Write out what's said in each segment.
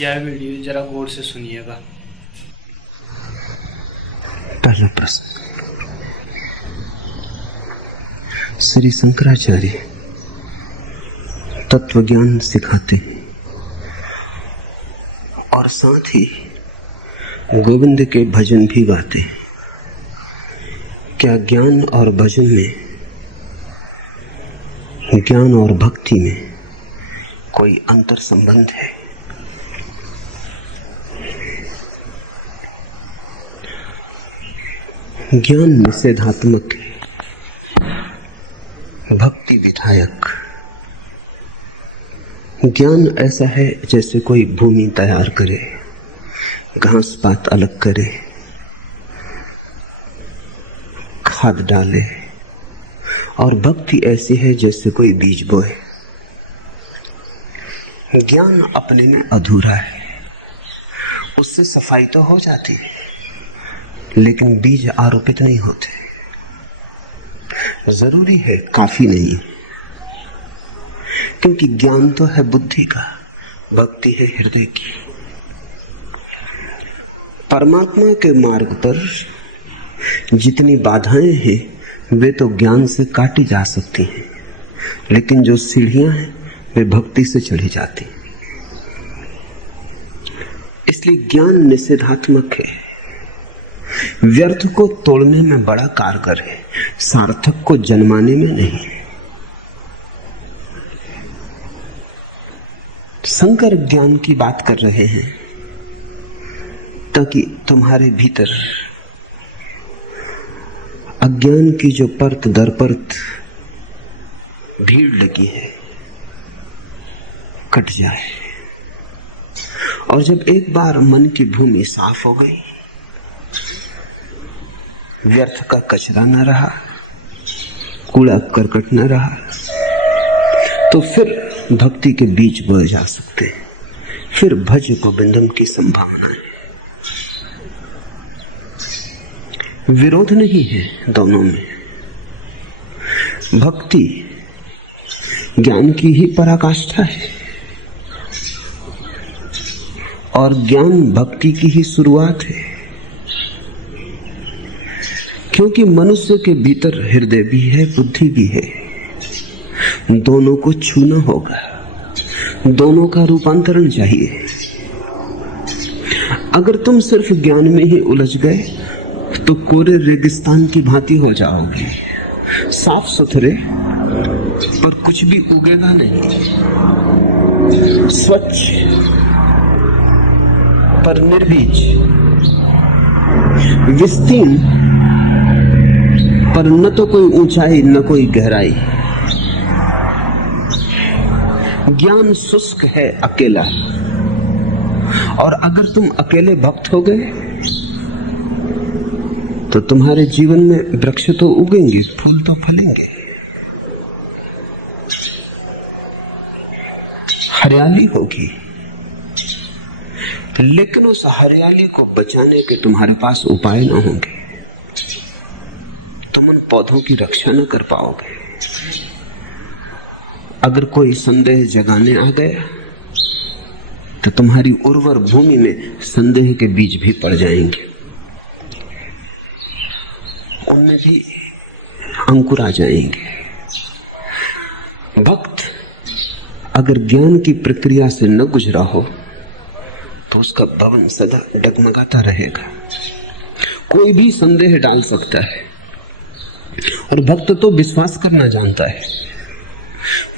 यह वीडियो जरा गौर से सुनिएगा। पहला प्रश्न, श्री शंकराचार्य तत्व ज्ञान सिखाते हैं और साथ ही गोविंद के भजन भी गाते हैं। क्या ज्ञान और भजन में, ज्ञान और भक्ति में कोई अंतर संबंध है? ज्ञान निषेधात्मक है, भक्ति विधायक। ज्ञान ऐसा है जैसे कोई भूमि तैयार करे, घास पात अलग करे, खाद डाले, और भक्ति ऐसी है जैसे कोई बीज बोए। ज्ञान अपने में अधूरा है, उससे सफाई तो हो जाती है लेकिन बीज आरोपित नहीं होते। जरूरी है, काफी नहीं, क्योंकि ज्ञान तो है बुद्धि का, भक्ति है हृदय की। परमात्मा के मार्ग पर जितनी बाधाएं हैं वे तो ज्ञान से काटी जा सकती हैं, लेकिन जो सीढ़ियां हैं वे भक्ति से चढ़ी जाती हैं। इसलिए ज्ञान निषेधात्मक है, व्यर्थ को तोड़ने में बड़ा कारगर है, सार्थक को जन्माने में नहीं। शंकर ज्ञान की बात कर रहे हैं ताकि तुम्हारे भीतर अज्ञान की जो परत दर परत भीड़ लगी है कट जाए। और जब एक बार मन की भूमि साफ हो गई, व्यर्थ का कचरा न रहा, कूड़ा करकट न रहा, तो फिर भक्ति के बीज बोए जा सकते हैं। फिर भज गोविंदम की संभावना है। विरोध नहीं है दोनों में। भक्ति ज्ञान की ही पराकाष्ठा है और ज्ञान भक्ति की ही शुरुआत है, क्योंकि मनुष्य के भीतर हृदय भी है, बुद्धि भी है। दोनों को छूना होगा, दोनों का रूपांतरण चाहिए। अगर तुम सिर्फ ज्ञान में ही उलझ गए तो कोरे रेगिस्तान की भांति हो जाओगे, साफ सुथरे पर कुछ भी उगेगा नहीं, स्वच्छ पर निर्बीज, विस्तीर्ण पर न तो कोई ऊंचाई न कोई गहराई। ज्ञान शुष्क है, अकेला। और अगर तुम अकेले भक्त हो गए तो तुम्हारे जीवन में वृक्ष तो उगेंगे, फूल तो फलेंगे, हरियाली होगी, लेकिन उस हरियाली को बचाने के तुम्हारे पास उपाय न होंगे। तुम उन पौधों की रक्षा न कर पाओगे। अगर कोई संदेह जगाने आ गया तो तुम्हारी उर्वर भूमि में संदेह के बीज भी पड़ जाएंगे, उनमें भी अंकुर आ जाएंगे। भक्त अगर ज्ञान की प्रक्रिया से न गुजरा हो तो उसका भवन सदा डगमगाता रहेगा। कोई भी संदेह डाल सकता है, और भक्त तो विश्वास करना जानता है।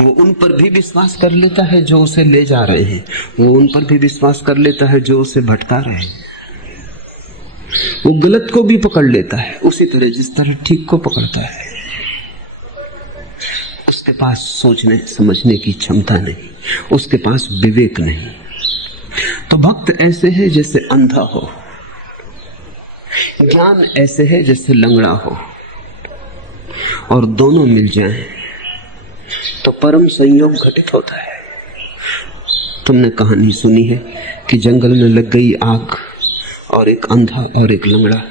वो उन पर भी विश्वास कर लेता है जो उसे ले जा रहे हैं, वो उन पर भी विश्वास कर लेता है जो उसे भटका रहे हैं। वो गलत को भी पकड़ लेता है उसी तरह जिस तरह ठीक को पकड़ता है। उसके पास सोचने समझने की क्षमता नहीं, उसके पास विवेक नहीं। तो भक्त ऐसे है जैसे अंधा हो, ज्ञान ऐसे है जैसे लंगड़ा हो, और दोनों मिल जाएं तो परम संयोग घटित होता है। तुमने कहानी सुनी है कि जंगल में लग गई आग और एक अंधा और एक लंगड़ा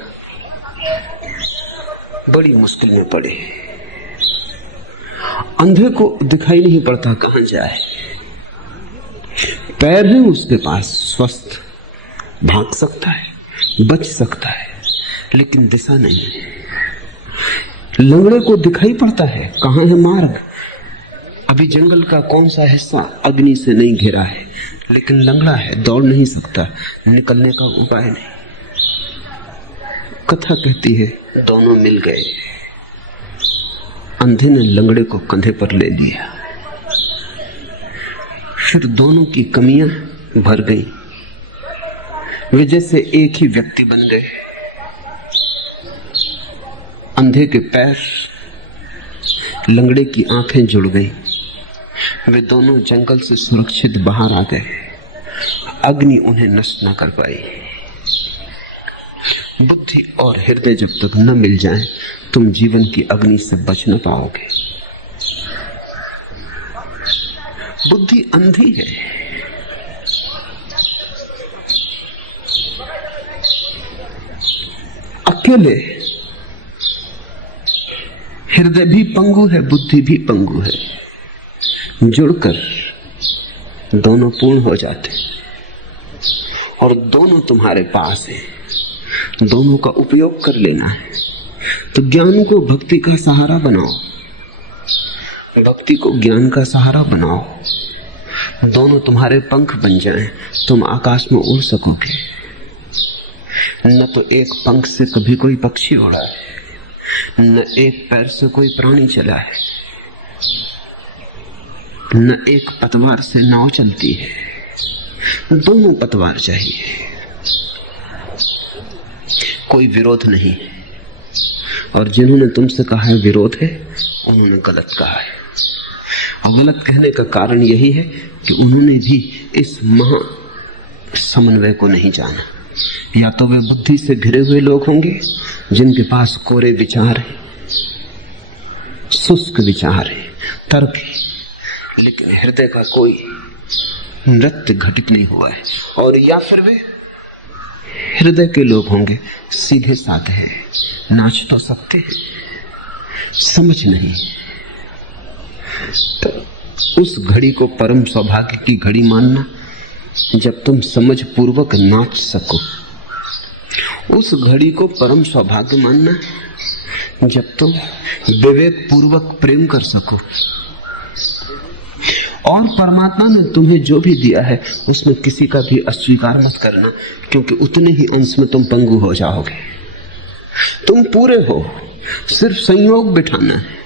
बड़ी मुश्किल में पड़े। अंधे को दिखाई नहीं पड़ता कहां जाए, पैर है उसके पास, स्वस्थ, भाग सकता है, बच सकता है, लेकिन दिशा नहीं है। लंगड़े को दिखाई पड़ता है कहां है मार्ग, अभी जंगल का कौन सा हिस्सा अग्नि से नहीं घिरा है, लेकिन लंगड़ा है, दौड़ नहीं सकता, निकलने का उपाय नहीं। कथा कहती है दोनों मिल गए, अंधे ने लंगड़े को कंधे पर ले लिया, फिर दोनों की कमियां भर गई, वे जैसे एक ही व्यक्ति बन गए। अंधे के पैर, लंगड़े की आंखें जुड़ गई, वे दोनों जंगल से सुरक्षित बाहर आ गए, अग्नि उन्हें नष्ट न कर पाई। बुद्धि और हृदय जब तक न मिल जाए तुम जीवन की अग्नि से बच न पाओगे। बुद्धि अंधी है, अकेले, हृदय भी पंगु है, बुद्धि भी पंगु है, जुड़कर दोनों पूर्ण हो जाते और दोनों तुम्हारे पास है, दोनों का उपयोग कर लेना है। तो ज्ञान को भक्ति का सहारा बनाओ, भक्ति को ज्ञान का सहारा बनाओ, दोनों तुम्हारे पंख बन जाएं, तुम आकाश में उड़ सकोगे। न तो एक पंख से कभी कोई पक्षी उड़ा है, न एक पैर से कोई प्राणी चला है, न एक पतवार से नाव चलती है, दोनों पतवार चाहिए, कोई विरोध नहीं। और जिन्होंने तुमसे कहा है विरोध है, उन्होंने गलत कहा है। और गलत कहने का कारण यही है कि उन्होंने भी इस महा समन्वय को नहीं जाना। या तो वे बुद्धि से घिरे हुए लोग होंगे जिनके पास कोरे विचार है, शुष्क विचार है, तर्क है, लेकिन हृदय का कोई नृत्य घटित नहीं हुआ है। और या फिर वे हृदय के लोग होंगे, सीधे साधे हैं, नाच तो सकते हैं, समझ नहीं। तो उस घड़ी को परम सौभाग्य की घड़ी मानना जब तुम समझ पूर्वक नाच सको, उस घड़ी को परम सौभाग्य मानना जब तुम विवेक पूर्वक प्रेम कर सको। और परमात्मा ने तुम्हें जो भी दिया है उसमें किसी का भी अस्वीकार मत करना, क्योंकि उतने ही अंश में तुम पंगु हो जाओगे। तुम पूरे हो, सिर्फ संयोग बिठाना है।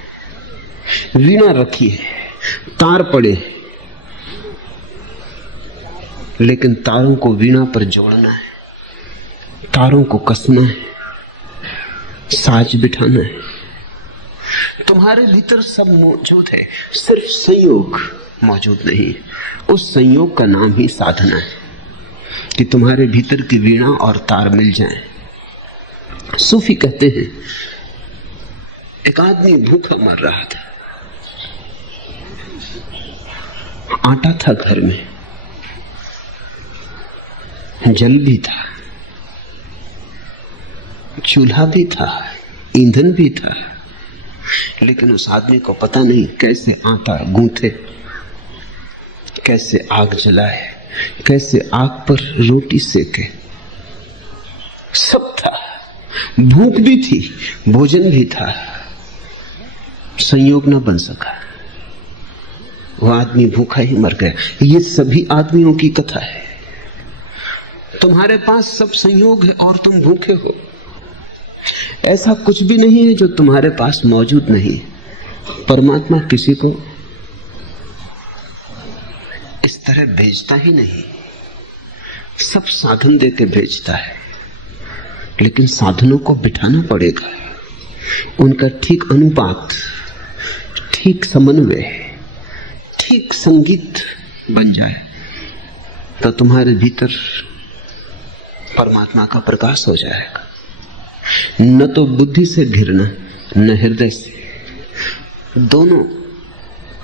वीणा रखी है, तार पड़े, लेकिन तारों को वीणा पर जोड़ना है, तारों को कसना है, साज बिठाना है। तुम्हारे भीतर सब मौजूद है, सिर्फ संयोग मौजूद नहीं। उस संयोग का नाम ही साधना है कि तुम्हारे भीतर की वीणा और तार मिल जाएं। सूफी कहते हैं एक आदमी भूखा मर रहा था, आटा था घर में, जल भी था, चूल्हा भी था, ईंधन भी था, लेकिन उस आदमी को पता नहीं कैसे आटा गूंथे, कैसे आग जलाए, कैसे आग पर रोटी सेके। सब था, भूख भी थी, भोजन भी था, संयोग न बन सका, वो आदमी भूखा ही मर गया। ये सभी आदमियों की कथा है। तुम्हारे पास सब संयोग है और तुम भूखे हो। ऐसा कुछ भी नहीं है जो तुम्हारे पास मौजूद नहीं। परमात्मा किसी को इस तरह भेजता ही नहीं, सब साधन देके भेजता है, लेकिन साधनों को बिठाना पड़ेगा। उनका ठीक अनुपात, ठीक समन्वय, ठीक संगीत बन जाए तो तुम्हारे भीतर परमात्मा का प्रकाश हो जाएगा। न तो बुद्धि से घिरना, न हृदय से। दोनों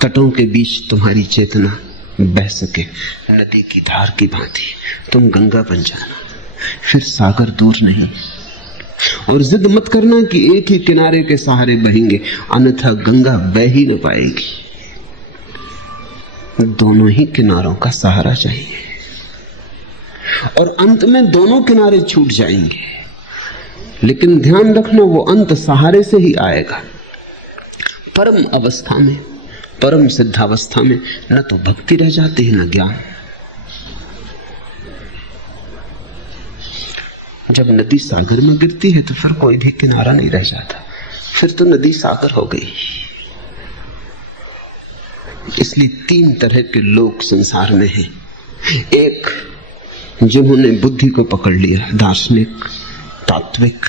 तटों के बीच तुम्हारी चेतना बह सके, नदी की धार की भांति तुम गंगा बन जाना, फिर सागर दूर नहीं। और जिद मत करना कि एक ही किनारे के सहारे बहेंगे, अन्यथा गंगा बह ही न पाएगी। दोनों ही किनारों का सहारा चाहिए, और अंत में दोनों किनारे छूट जाएंगे। लेकिन ध्यान रखना, वो अंत सहारे से ही आएगा। परम अवस्था में, परम सिद्धावस्था में न तो भक्ति रह जाती है न ज्ञान। जब नदी सागर में गिरती है तो फिर कोई भी किनारा नहीं रह जाता, फिर तो नदी सागर हो गई। इसलिए 3 तरह के लोग संसार में हैं। एक, जिन्होंने बुद्धि को पकड़ लिया, दार्शनिक, तात्विक,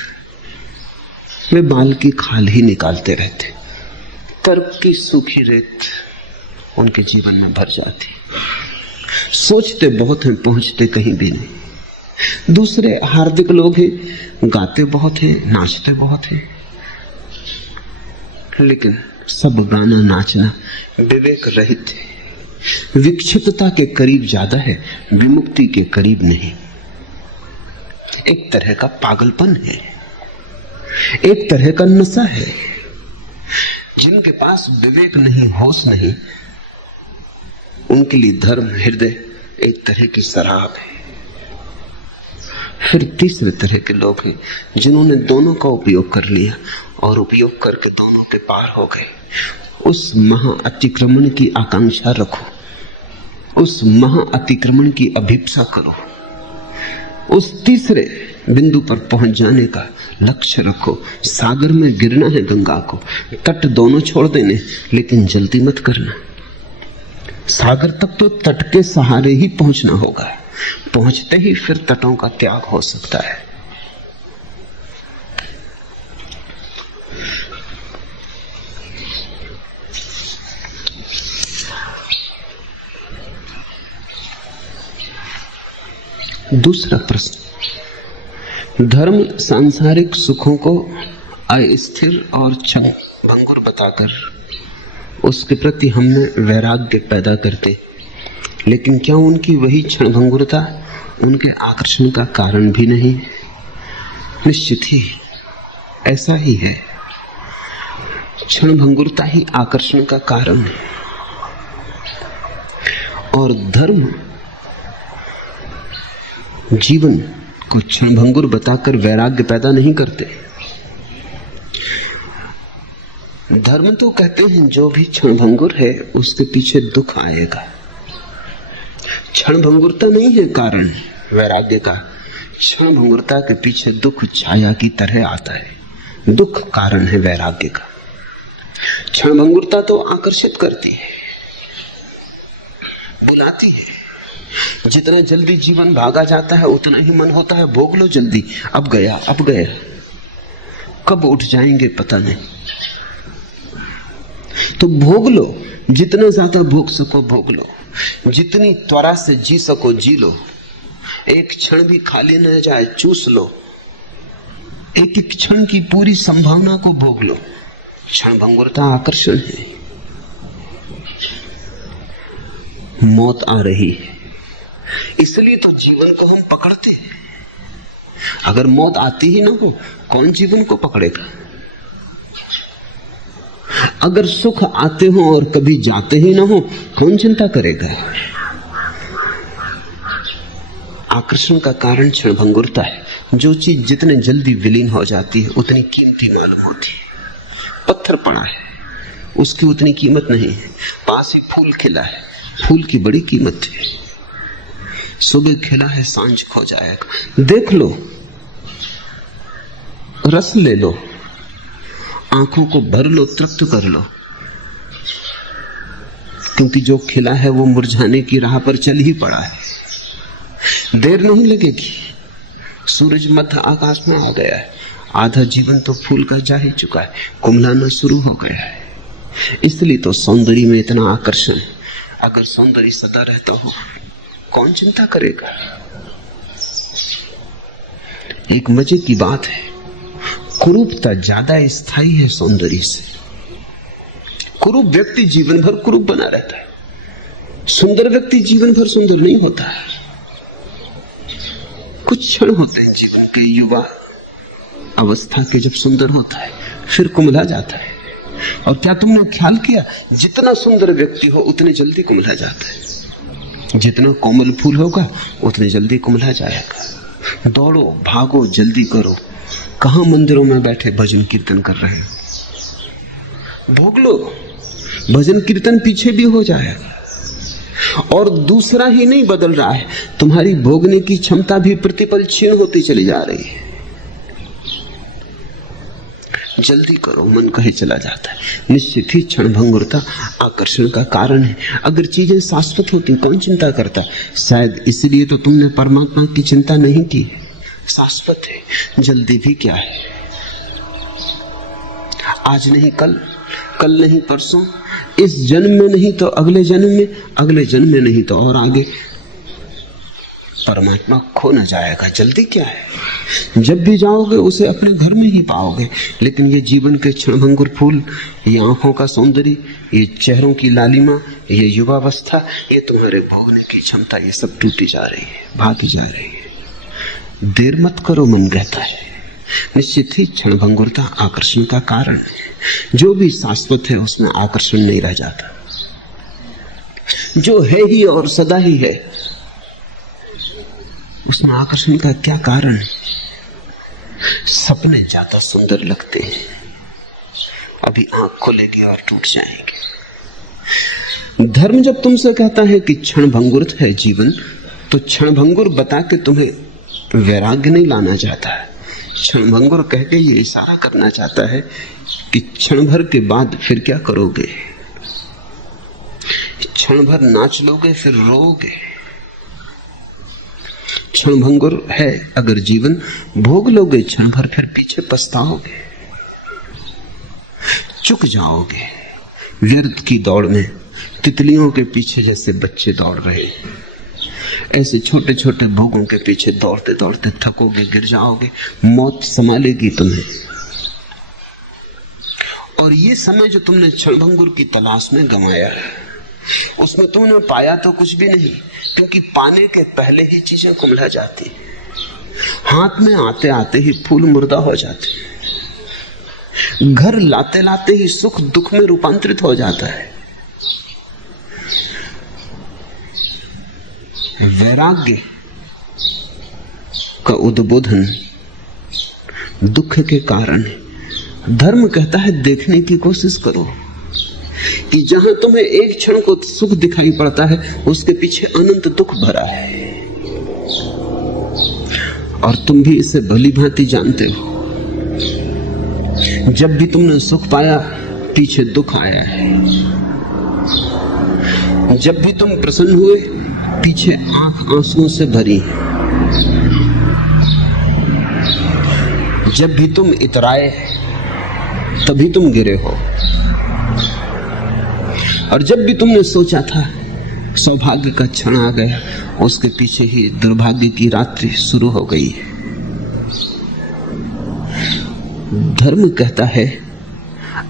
वे बाल की खाल ही निकालते रहते, तर्क की सूखी रेत उनके जीवन में भर जाती, सोचते बहुत हैं, पहुंचते कहीं भी नहीं। दूसरे हार्दिक लोग हैं, गाते बहुत हैं, नाचते बहुत हैं, लेकिन सब गाना नाचना विवेक रहित है, विक्षिप्तता के करीब ज्यादा है, विमुक्ति के करीब नहीं। एक तरह का पागलपन है, एक तरह का नशा है। जिनके पास विवेक नहीं, होश नहीं, उनके लिए धर्म, हृदय एक तरह की शराब है। फिर तीसरे तरह के लोग हैं जिन्होंने दोनों का उपयोग कर लिया और उपयोग करके दोनों के पार हो गए। उस महा अतिक्रमण की आकांक्षा रखो, उस महा अतिक्रमण की अभिप्सा करो, उस तीसरे बिंदु पर पहुंच जाने का लक्ष्य रखो। सागर में गिरना है गंगा को, तट दोनों छोड़ देने, लेकिन जल्दी मत करना। सागर तक तो तट के सहारे ही पहुंचना होगा, पहुंचते ही फिर तटों का त्याग हो सकता है। दूसरा प्रश्न, धर्म सांसारिक सुखों को अस्थिर और क्षण भंगुर बताकर उसके प्रति हमें वैराग्य पैदा करते, लेकिन क्या उनकी वही क्षण भंगुरता उनके आकर्षण का कारण भी नहीं? निश्चित ही ऐसा ही है, क्षण भंगुरता ही आकर्षण का कारण है। और धर्म जीवन को क्षण भंगुर बताकर वैराग्य पैदा नहीं करते। धर्म तो कहते हैं जो भी क्षण भंगुर है उसके पीछे दुख आएगा। क्षण भंगुरता नहीं है कारण वैराग्य का, क्षण भंगुरता के पीछे दुख छाया की तरह आता है। दुख कारण है वैराग्य का। क्षण भंगुरता तो आकर्षित करती है, बुलाती है। जितना जल्दी जीवन भागा जाता है उतना ही मन होता है भोग लो जल्दी, अब गया अब गया, कब उठ जाएंगे पता नहीं। तो भोग लो, जितना ज्यादा भोग सको भोग लो, जितनी त्वरा से जी सको जी लो, एक क्षण भी खाली न जाए चूस लो, एक एक क्षण की पूरी संभावना को भोग लो। क्षण भंगुरता आकर्षण है। मौत आ रही है इसलिए तो जीवन को हम पकड़ते हैं। अगर मौत आती ही ना हो कौन जीवन को पकड़ेगा? अगर सुख आते हो और कभी जाते ही ना हो कौन चिंता करेगा? आकर्षण का कारण क्षण भंगुरता है। जो चीज जितने जल्दी विलीन हो जाती है उतनी कीमती मालूम होती है। पत्थर पड़ा है उसकी उतनी कीमत नहीं है, पास ही फूल खिला है, फूल की बड़ी कीमत है। सुबह खिला है सांझ खो जाएगा। देख लो, रस ले लो, आंखों को भर लो, तृप्त कर लो, क्योंकि जो खिला है वो मुरझाने की राह पर चल ही पड़ा है। देर नहीं लगेगी। सूरज मध्य आकाश में आ गया है, आधा जीवन तो फूल का जा ही चुका है, कुम्हलाना शुरू हो गया है। इसलिए तो सौंदर्य में इतना आकर्षण है। अगर सौंदर्य सदा रहता हो कौन चिंता करेगा? एक मजे की बात है, कुरूपता ज्यादा स्थायी है सौंदर्य से। कुरूप व्यक्ति जीवन भर कुरूप बना रहता है, सुंदर व्यक्ति जीवन भर सुंदर नहीं होता है। कुछ क्षण होते हैं जीवन के, युवा अवस्था के, जब सुंदर होता है फिर कुम्हला जाता है। और क्या तुमने ख्याल किया, जितना सुंदर व्यक्ति हो उतने जल्दी कुम्हला जाता है, जितना कोमल फूल होगा उतने जल्दी कुम्हला जाएगा। दौड़ो, भागो, जल्दी करो। कहां मंदिरों में बैठे भजन कीर्तन कर रहे हो? भोग लो, भजन कीर्तन पीछे भी हो जाएगा। और दूसरा ही नहीं बदल रहा है, तुम्हारी भोगने की क्षमता भी प्रतिपल क्षीण होती चली जा रही है। जल्दी करो, मन कहे चला जाता है। निश्चित ही क्षणभंगुरता आकर्षण का कारण है। अगर चीजें शाश्वत होती कौन चिंता करता? शायद इसलिए तो तुमने परमात्मा की चिंता नहीं की। शाश्वत है, जल्दी भी क्या है। आज नहीं कल, कल नहीं परसों, इस जन्म में नहीं तो अगले जन्म में, अगले जन्म में नहीं तो और आगे परमात्मा खो न जाएगा। जल्दी क्या है? जब भी जाओगे उसे अपने घर में ही पाओगे। लेकिन ये जीवन के क्षणभंगुर फूल, ये आंखों का सौंदर्य, ये चेहरों की लालिमा, ये युवावस्था, ये तुम्हारे भोगने की क्षमता, ये सब टूटी जा रही है, भागी जा रही है। देर मत करो, मन कहता है। निश्चित ही क्षणभंगुरता आकर्षण का कारण है। जो भी शाश्वत है उसमें आकर्षण नहीं रह जाता। जो है ही और सदा ही है उसमें आकर्षण का क्या कारण है? सपने ज्यादा सुंदर लगते हैं। अभी आंख खुलेगी और टूट जाएंगे। धर्म जब तुमसे कहता है कि क्षणभंगुर है जीवन, तो क्षणभंगुर बता के तुम्हें वैराग्य नहीं लाना चाहता है। क्षणभंगुर कह के ये इशारा करना चाहता है कि क्षण भर के बाद फिर क्या करोगे? क्षण भर नाच लोगे, फिर रोओगे। क्षणभंगुर है अगर जीवन, भोग लोगे क्षण भर, फिर पीछे पछताओगे, चुक जाओगे। व्यर्थ की दौड़ में तितलियों के पीछे जैसे बच्चे दौड़ रहे हैं, ऐसे छोटे छोटे भोगों के पीछे दौड़ते दौड़ते थकोगे, गिर जाओगे, मौत संभालेगी तुम्हें। और ये समय जो तुमने क्षणभंगुर की तलाश में गंवाया, उसमें तुमने पाया तो कुछ भी नहीं, क्योंकि पाने के पहले ही चीजें कुम्हला जाती। हाथ में आते आते ही फूल मुर्दा हो जाते। घर लाते लाते ही सुख दुख में रूपांतरित हो जाता है। वैराग्य का उद्बोधन दुख के कारण है। धर्म कहता है देखने की कोशिश करो कि जहां तुम्हें एक क्षण को सुख दिखाई पड़ता है उसके पीछे अनंत दुख भरा है, और तुम भी इसे भली भांति जानते हो। जब भी तुमने सुख पाया पीछे दुख आया है। जब भी तुम प्रसन्न हुए पीछे आंख आंसुओं से भरी। जब भी तुम इतराए तभी तुम गिरे हो, और जब भी तुमने सोचा था सौभाग्य का क्षण आ गया, उसके पीछे ही दुर्भाग्य की रात्रि शुरू हो गई है। धर्म कहता है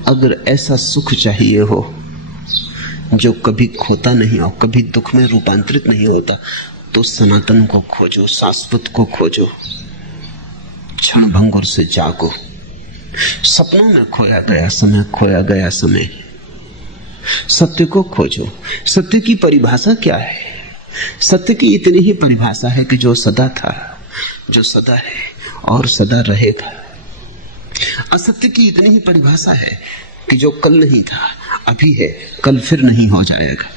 अगर ऐसा सुख चाहिए हो जो कभी खोता नहीं और कभी दुख में रूपांतरित नहीं होता, तो सनातन को खोजो, शाश्वत को खोजो, क्षणभंगुर से जागो। सपनों में खोया गया समय, खोया गया समय। सत्य को खोजो। सत्य की परिभाषा क्या है? सत्य की इतनी ही परिभाषा है कि जो सदा था, जो सदा है और सदा रहेगा। असत्य की इतनी ही परिभाषा है कि जो कल नहीं था, अभी है, कल फिर नहीं हो जाएगा।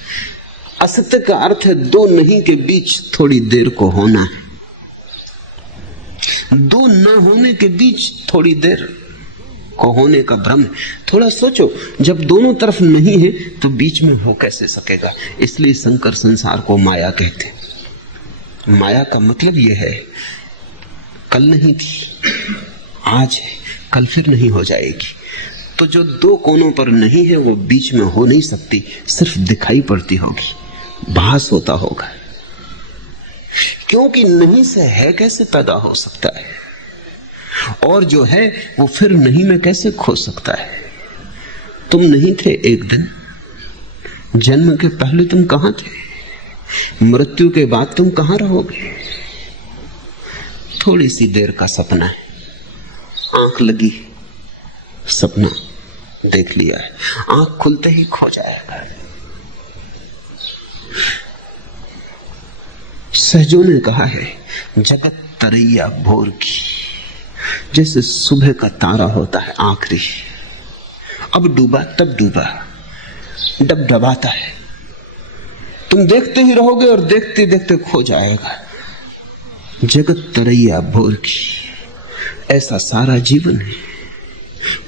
असत्य का अर्थ है दो नहीं के बीच थोड़ी देर को होना है, दो न होने के बीच थोड़ी देर को होने का भ्रम है। थोड़ा सोचो, जब दोनों तरफ नहीं है तो बीच में हो कैसे सकेगा? इसलिए शंकर संसार को माया कहते। माया का मतलब यह है कल नहीं थी, आज है, कल फिर नहीं हो जाएगी। तो जो दो कोनों पर नहीं है वो बीच में हो नहीं सकती, सिर्फ दिखाई पड़ती होगी, भास होता होगा। क्योंकि नहीं से है कैसे पैदा हो सकता है, और जो है वो फिर नहीं में कैसे खो सकता है? तुम नहीं थे एक दिन, जन्म के पहले तुम कहां थे? मृत्यु के बाद तुम कहां रहोगे? थोड़ी सी देर का सपना है, आंख लगी, सपना देख लिया है, आंख खुलते ही खो जाएगा। सहजों ने कहा है, जगत तरैया भोर की, जैसे सुबह का तारा होता है आखिरी, अब डूबा तब डूबा, डबडबाता है, तुम देखते ही रहोगे और देखते देखते खो जाएगा। जगत तरैया भोर की, ऐसा सारा जीवन है।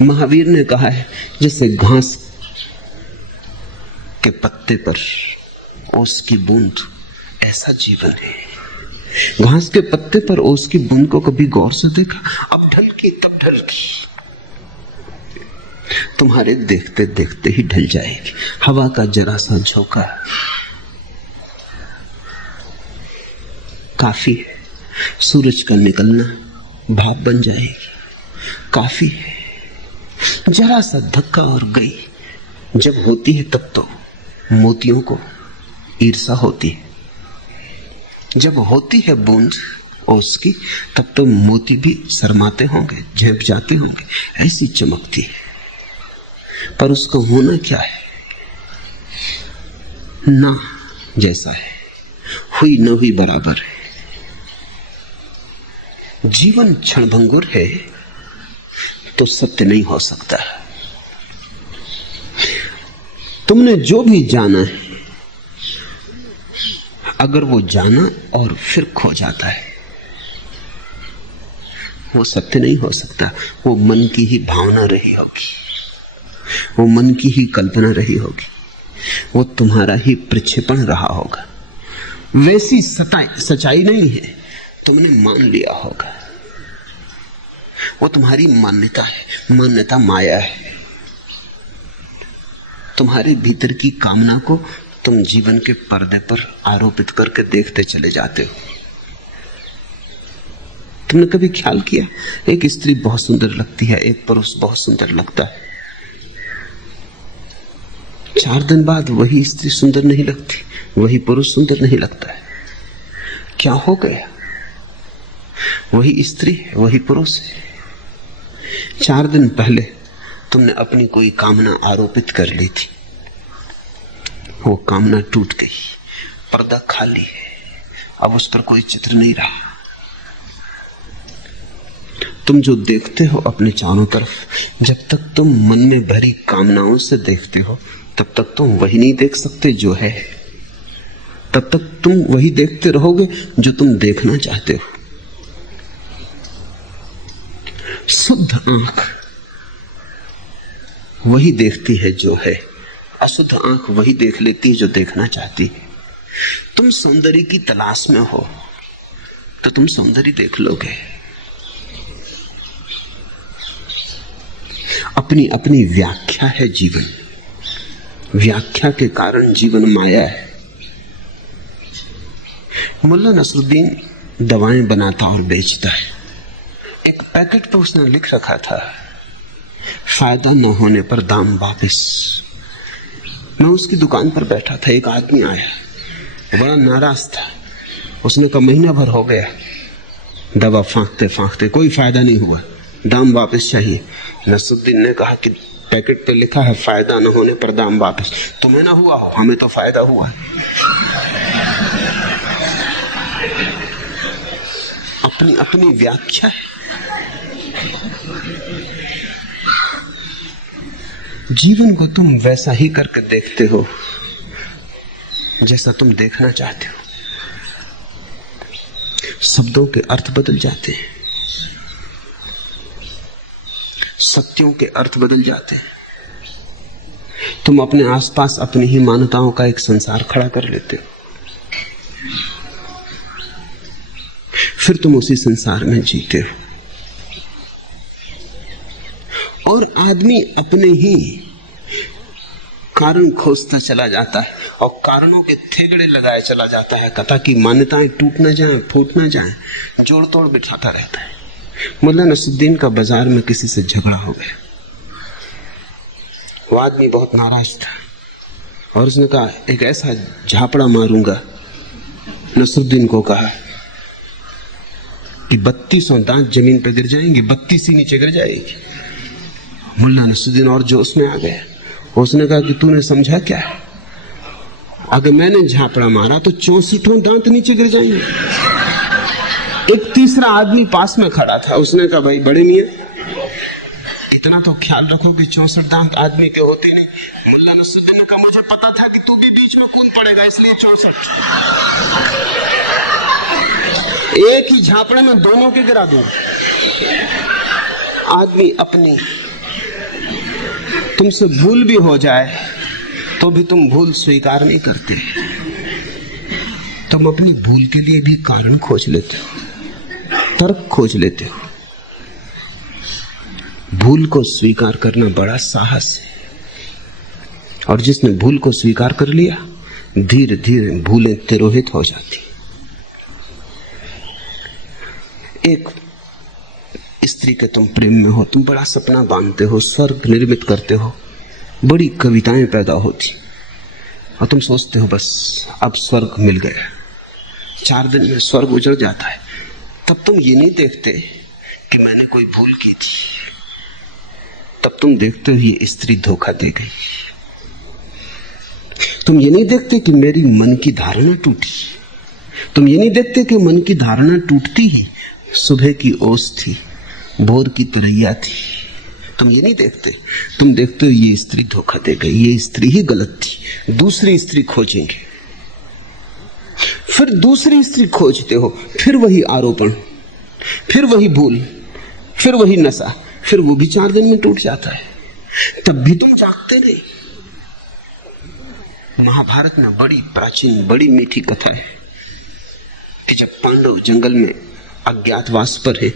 महावीर ने कहा है, जैसे घास के पत्ते पर ओस की बूंद, ऐसा जीवन है। घास के पत्ते पर ओस की बूंद को कभी गौर से देखा? अब ढलकी तब ढलकी, तुम्हारे देखते देखते ही ढल जाएगी। हवा का जरा सा झोंका काफी है, सूरज का निकलना भाप बन जाएगी, काफी है। जरा सा धक्का और गई। जब होती है तब तो मोतियों को ईर्षा होती है, जब होती है बूंद ओस की तब तो मोती भी शर्माते होंगे, झेप जाते होंगे, ऐसी चमकती है। पर उसका होना क्या है? ना जैसा है, हुई न हुई बराबर है। जीवन क्षणभंगुर है तो सत्य नहीं हो सकता। तुमने जो भी जाना है, अगर वो जाना और फिर खो जाता है, वो सत्य नहीं हो सकता। वो मन की ही भावना रही होगी, वो मन की ही कल्पना रही होगी, वो तुम्हारा ही प्रक्षेपण रहा होगा। वैसी सच्चाई नहीं है, तुमने मान लिया होगा। वो तुम्हारी मान्यता है, मान्यता माया है। तुम्हारे भीतर की कामना को तुम जीवन के पर्दे पर आरोपित करके देखते चले जाते हो। तुमने कभी ख्याल किया, एक स्त्री बहुत सुंदर लगती है, एक पुरुष बहुत सुंदर लगता है, 4 दिन बाद वही स्त्री सुंदर नहीं लगती, वही पुरुष सुंदर नहीं लगता है। क्या हो गया? वही स्त्री है, वही पुरुष है। 4 दिन पहले तुमने अपनी कोई कामना आरोपित कर ली थी, वो कामना टूट गई, पर्दा खाली है, अब उस पर कोई चित्र नहीं रहा। तुम जो देखते हो अपने चारों तरफ, जब तक तुम मन में भरी कामनाओं से देखते हो तब तक तुम वही नहीं देख सकते जो है। तब तक तुम वही देखते रहोगे जो तुम देखना चाहते हो। शुद्ध आंख वही देखती है जो है, अशुद्ध आंख वही देख लेती है जो देखना चाहती है। तुम सौंदर्य की तलाश में हो तो तुम सौंदर्य देख लोगे। अपनी अपनी व्याख्या है जीवन, व्याख्या के कारण जीवन माया है। मुल्ला नसरुद्दीन दवाएं बनाता और बेचता है। एक पैकेट पे उसने लिख रखा था, फायदा न होने पर दाम वापस। मैं उसकी दुकान पर बैठा था, एक आदमी आया, बड़ा नाराज था। उसने कहा महीना भर हो गया दवा फांकते फांकते, कोई फायदा नहीं हुआ, दाम वापस चाहिए। नसरुद्दीन ने कहा कि पैकेट पे लिखा है फायदा न होने पर दाम वापस, तुम्हें ना हुआ हो, हमें तो फायदा हुआ। अपनी अपनी व्याख्या है। जीवन को तुम वैसा ही करके देखते हो जैसा तुम देखना चाहते हो। शब्दों के अर्थ बदल जाते हैं, सत्यों के अर्थ बदल जाते हैं। तुम अपने आसपास अपनी ही मान्यताओं का एक संसार खड़ा कर लेते हो, फिर तुम उसी संसार में जीते हो। और आदमी अपने ही कारण खोजता चला जाता है और कारणों के थेगड़े लगाए चला जाता है, ताकि मान्यताएं टूट ना जाएं, फूट ना जाएं, जोड़ तोड़ बिठाता रहता है। मुल्ला नसरुद्दीन का बाजार में किसी से झगड़ा हो गया। वो आदमी बहुत नाराज था और उसने कहा एक ऐसा झापड़ा मारूंगा, नसरुद्दीन को कहा कि 3200 दांत जमीन पर गिर जाएंगे, 32 ही नीचे गिर जाएगी। मुल्ला नसरुद्दीन और जोश में आ गया। उसने कहा कि तूने समझा क्या है? अगर मैंने झापड़ा मारा तो 64 दांत नीचे गिर जाएंगे। एक तीसरा आदमी पास में खड़ा था, उसने कहा भाई बड़े मियां, इतना तो ख्याल रखो कि 64 दांत आदमी के होती नहीं। मुल्ला नसरुद्दीन ने कहा मुझे पता था कि तू भी बीच में कूद पड़ेगा, इसलिए 64। एक ही झापड़े में दोनों के गिरा दूंगा। आदमी अपनी तुमसे भूल भी हो जाए तो भी तुम भूल स्वीकार नहीं करते। तुम अपनी भूल के लिए भी कारण खोज लेते हो, तर्क खोज लेते हो। भूल को स्वीकार करना बड़ा साहस है, और जिसने भूल को स्वीकार कर लिया धीरे धीरे भूलें तिरोहित हो जाती। एक स्त्री के तुम प्रेम में हो, तुम बड़ा सपना बांधते हो, स्वर्ग निर्मित करते हो, बड़ी कविताएं पैदा होती, और तुम सोचते हो बस अब स्वर्ग मिल गया। 4 दिन में स्वर्ग उजड़ जाता है। तब तुम ये नहीं देखते कि मैंने कोई भूल की थी, तब तुम देखते हो ये स्त्री धोखा दे गई। तुम ये नहीं देखते कि मेरी मन की धारणा टूटी। तुम ये नहीं देखते कि मन की धारणा टूटती ही सुबह की ओस थी, भोर की तरैया थी। तुम ये नहीं देखते, तुम देखते हो ये स्त्री धोखा दे गई, ये स्त्री ही गलत थी, दूसरी स्त्री खोजेंगे। फिर दूसरी स्त्री खोजते हो, फिर वही आरोपण, फिर वही भूल, फिर वही नशा, फिर वो भी 4 दिन में टूट जाता है। तब भी तुम जागते नहीं। महाभारत में बड़ी प्राचीन बड़ी मीठी कथा है कि जब पांडव जंगल में अज्ञातवास पर है,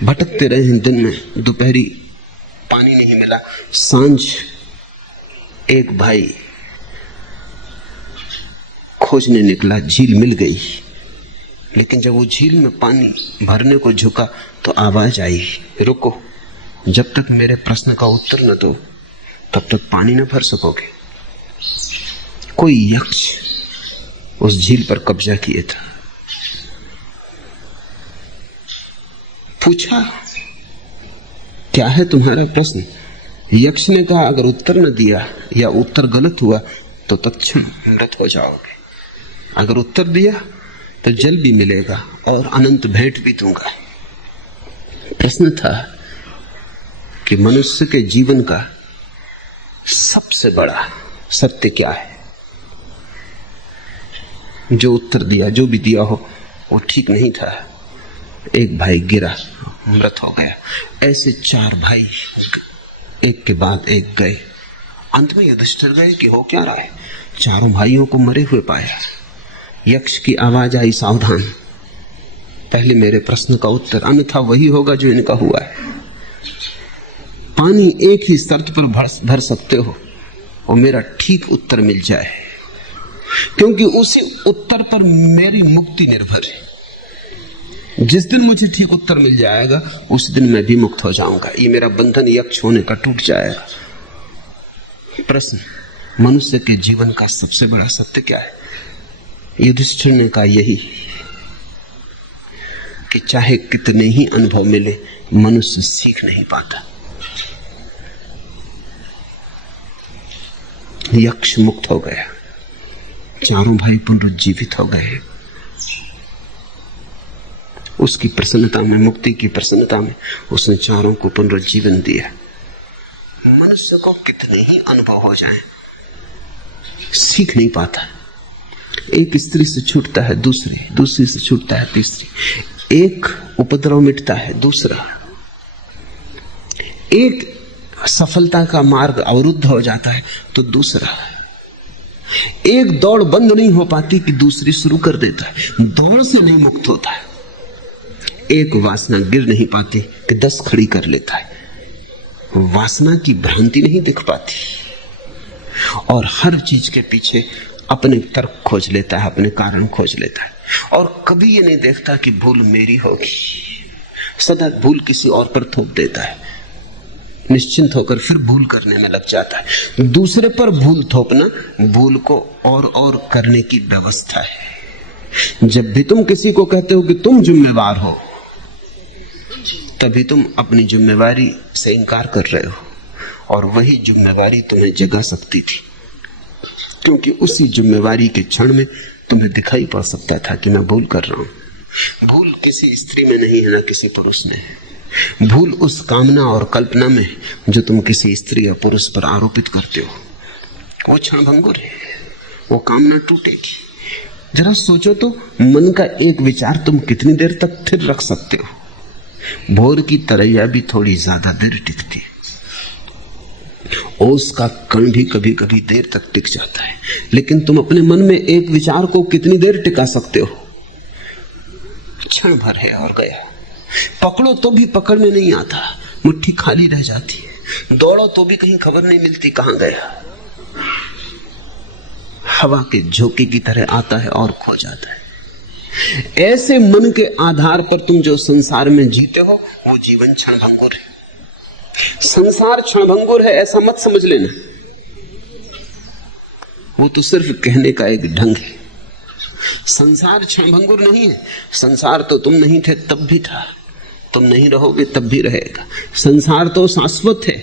भटकते रहे हैं, दिन में दोपहरी पानी नहीं मिला, सांझ एक भाई खोजने निकला, झील मिल गई। लेकिन जब वो झील में पानी भरने को झुका तो आवाज आई, रुको, जब तक मेरे प्रश्न का उत्तर न दो तब तक पानी न भर सकोगे। कोई यक्ष उस झील पर कब्जा किए था। पूछा क्या है तुम्हारा प्रश्न? यक्ष ने कहा अगर उत्तर न दिया या उत्तर गलत हुआ तो तत्क्षण मृत हो जाओगे, अगर उत्तर दिया तो जल भी मिलेगा और अनंत भेंट भी दूंगा। प्रश्न था कि मनुष्य के जीवन का सबसे बड़ा सत्य क्या है? जो उत्तर दिया, जो भी दिया हो, वो ठीक नहीं था। एक भाई गिरा, मृत हो गया। ऐसे 4 भाई एक के बाद एक गए। अंत में युधिष्ठिर गए कि हो क्या रहा है। चारों भाइयों को मरे हुए पाया। यक्ष की आवाज आई, सावधान, पहले मेरे प्रश्न का उत्तर, अन्यथा वही होगा जो इनका हुआ है। पानी एक ही शर्त पर भर सकते हो और मेरा ठीक उत्तर मिल जाए, क्योंकि उसी उत्तर पर मेरी मुक्ति निर्भर है। जिस दिन मुझे ठीक उत्तर मिल जाएगा उस दिन मैं भी मुक्त हो जाऊंगा, ये मेरा बंधन यक्ष होने का टूट जाएगा। प्रश्न, मनुष्य के जीवन का सबसे बड़ा सत्य क्या है? युधिष्ठिर ने कहा यही कि चाहे कितने ही अनुभव मिले मनुष्य सीख नहीं पाता। यक्ष मुक्त हो गया, चारों भाई पुनरुज्जीवित हो गए। उसकी प्रसन्नता में, मुक्ति की प्रसन्नता में उसने चारों को पुनरुज्जीवन दिया। मनुष्य को कितने ही अनुभव हो जाएं, सीख नहीं पाता। एक स्त्री से छूटता है दूसरी, दूसरी से छूटता है तीसरी, एक उपद्रव मिटता है दूसरा, एक सफलता का मार्ग अवरुद्ध हो जाता है तो दूसरा, एक दौड़ बंद नहीं हो पाती कि दूसरी शुरू कर देता है, दौड़ से नहीं मुक्त होता है। एक वासना गिर नहीं पाती कि 10 खड़ी कर लेता है, वासना की भ्रांति नहीं दिख पाती, और हर चीज के पीछे अपने तर्क खोज लेता है, अपने कारण खोज लेता है, और कभी ये नहीं देखता कि भूल मेरी होगी। सदा भूल किसी और पर थोप देता है, निश्चिंत होकर फिर भूल करने में लग जाता है। दूसरे पर भूल थोपना भूल को और करने की व्यवस्था है। जब भी तुम किसी को कहते हो कि तुम जिम्मेवार हो, तभी तुम अपनी जिम्मेवारी से इनकार कर रहे हो, और वही जिम्मेवारी तुम्हें जगा सकती थी, क्योंकि उसी जिम्मेवारी के क्षण में तुम्हें दिखाई पड़ सकता था कि मैं भूल कर रहा हूं। भूल किसी स्त्री में नहीं है, ना किसी पुरुष में है। भूल उस कामना और कल्पना में जो तुम किसी स्त्री या पुरुष पर आरोपित करते हो। वो क्षणभंगुर है, वो कामना टूटेगी। जरा सोचो तो, मन का एक विचार तुम कितनी देर तक स्थिर रख सकते हो? भोर की तरैया भी थोड़ी ज्यादा देर टिकती है, ओस का कण भी कभी कभी देर तक टिक जाता है, लेकिन तुम अपने मन में एक विचार को कितनी देर टिका सकते हो? क्षण भर है और गया। पकड़ो तो भी पकड़ में नहीं आता, मुट्ठी खाली रह जाती है। दौड़ो तो भी कहीं खबर नहीं मिलती कहां गया। हवा के झोंके की तरह आता है और खो जाता है। ऐसे मन के आधार पर तुम जो संसार में जीते हो, वो जीवन क्षणभंगुर है। संसार क्षणभंगुर है ऐसा मत समझ लेना, वो तो सिर्फ कहने का एक ढंग है। संसार क्षणभंगुर नहीं है। संसार तो तुम नहीं थे तब भी था, तुम नहीं रहोगे तब भी रहेगा। संसार तो शाश्वत है,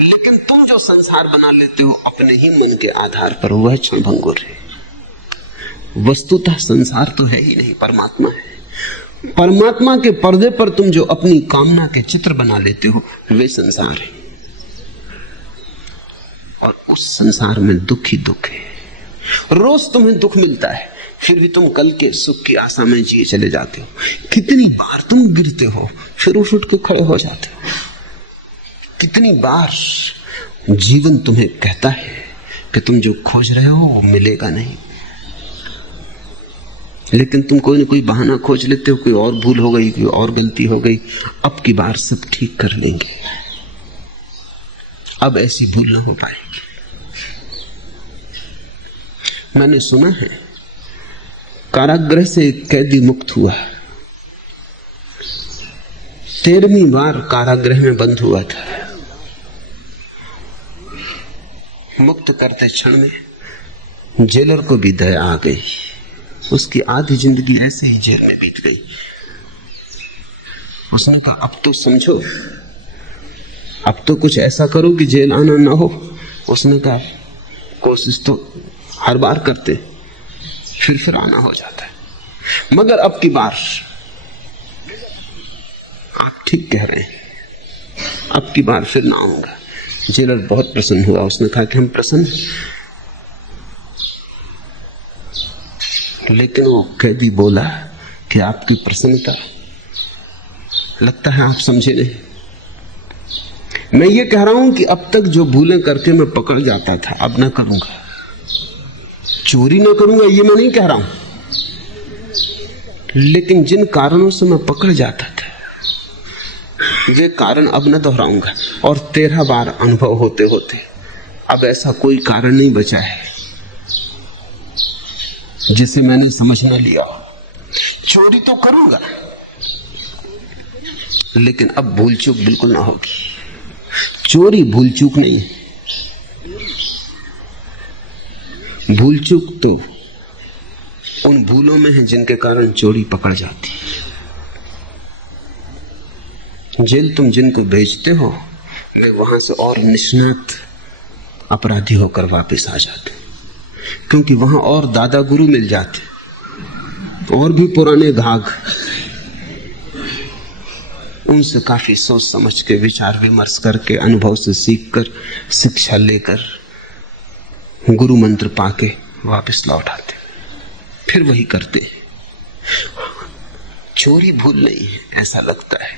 लेकिन तुम जो संसार बना लेते हो अपने ही मन के आधार पर, वह क्षणभंगुर है। वस्तुतः संसार तो है ही नहीं, परमात्मा है। परमात्मा के पर्दे पर तुम जो अपनी कामना के चित्र बना लेते हो, वे संसार है। और उस संसार में दुख ही दुख है। रोज तुम्हें दुख मिलता है, फिर भी तुम कल के सुख की आशा में जिए चले जाते हो। कितनी बार तुम गिरते हो, फिर उठ के खड़े हो जाते हो। कितनी बार जीवन तुम्हें कहता है कि तुम जो खोज रहे हो वो मिलेगा नहीं, लेकिन तुम कोई ना कोई बहाना खोज लेते हो। कोई और भूल हो गई, कोई और गलती हो गई, अब की बार सब ठीक कर लेंगे, अब ऐसी भूल ना हो पाएगी। मैंने सुना है कारागृह से एक कैदी मुक्त हुआ, 13वीं बार कारागृह में बंद हुआ था। मुक्त करते क्षण में जेलर को भी दया आ गई। उसकी आधी जिंदगी ऐसे ही जेल में बीत गई। उसने कहा अब तो समझो, अब तो कुछ ऐसा करो कि जेल आना ना हो। उसने कहा कोशिश तो हर बार करते, फिर आना हो जाता है, मगर अब की बार आप ठीक कह रहे हैं, अब की बार फिर ना आऊंगा। जेलर बहुत प्रसन्न हुआ। उसने कहा कि हम प्रसन्न, लेकिन वो कैदी बोला कि आपकी प्रसन्नता लगता है आप समझे नहीं। मैं ये कह रहा हूं कि अब तक जो भूलें करके मैं पकड़ जाता था, अब ना करूंगा। चोरी ना करूंगा ये मैं नहीं कह रहा हूं, लेकिन जिन कारणों से मैं पकड़ जाता था वे कारण अब न दोहराऊंगा। और 13 बार अनुभव होते होते अब ऐसा कोई कारण नहीं बचा है जिसे मैंने समझ न लिया। चोरी तो करूंगा, लेकिन अब भूल चूक बिल्कुल ना होगी। चोरी भूल चूक नहीं है। भूल चूक तो उन भूलों में है जिनके कारण चोरी पकड़ जाती है। जेल तुम जिनको भेजते हो वे वहां से और निष्णात अपराधी होकर वापस आ जाते, क्योंकि वहां और दादा गुरु मिल जाते, और भी पुराने घाघ। उनसे काफी सोच समझ के, विचार विमर्श करके, अनुभव से सीखकर, शिक्षा लेकर, गुरु मंत्र पाके वापस लौट आते, फिर वही करते। चोरी भूल नहीं है ऐसा लगता है,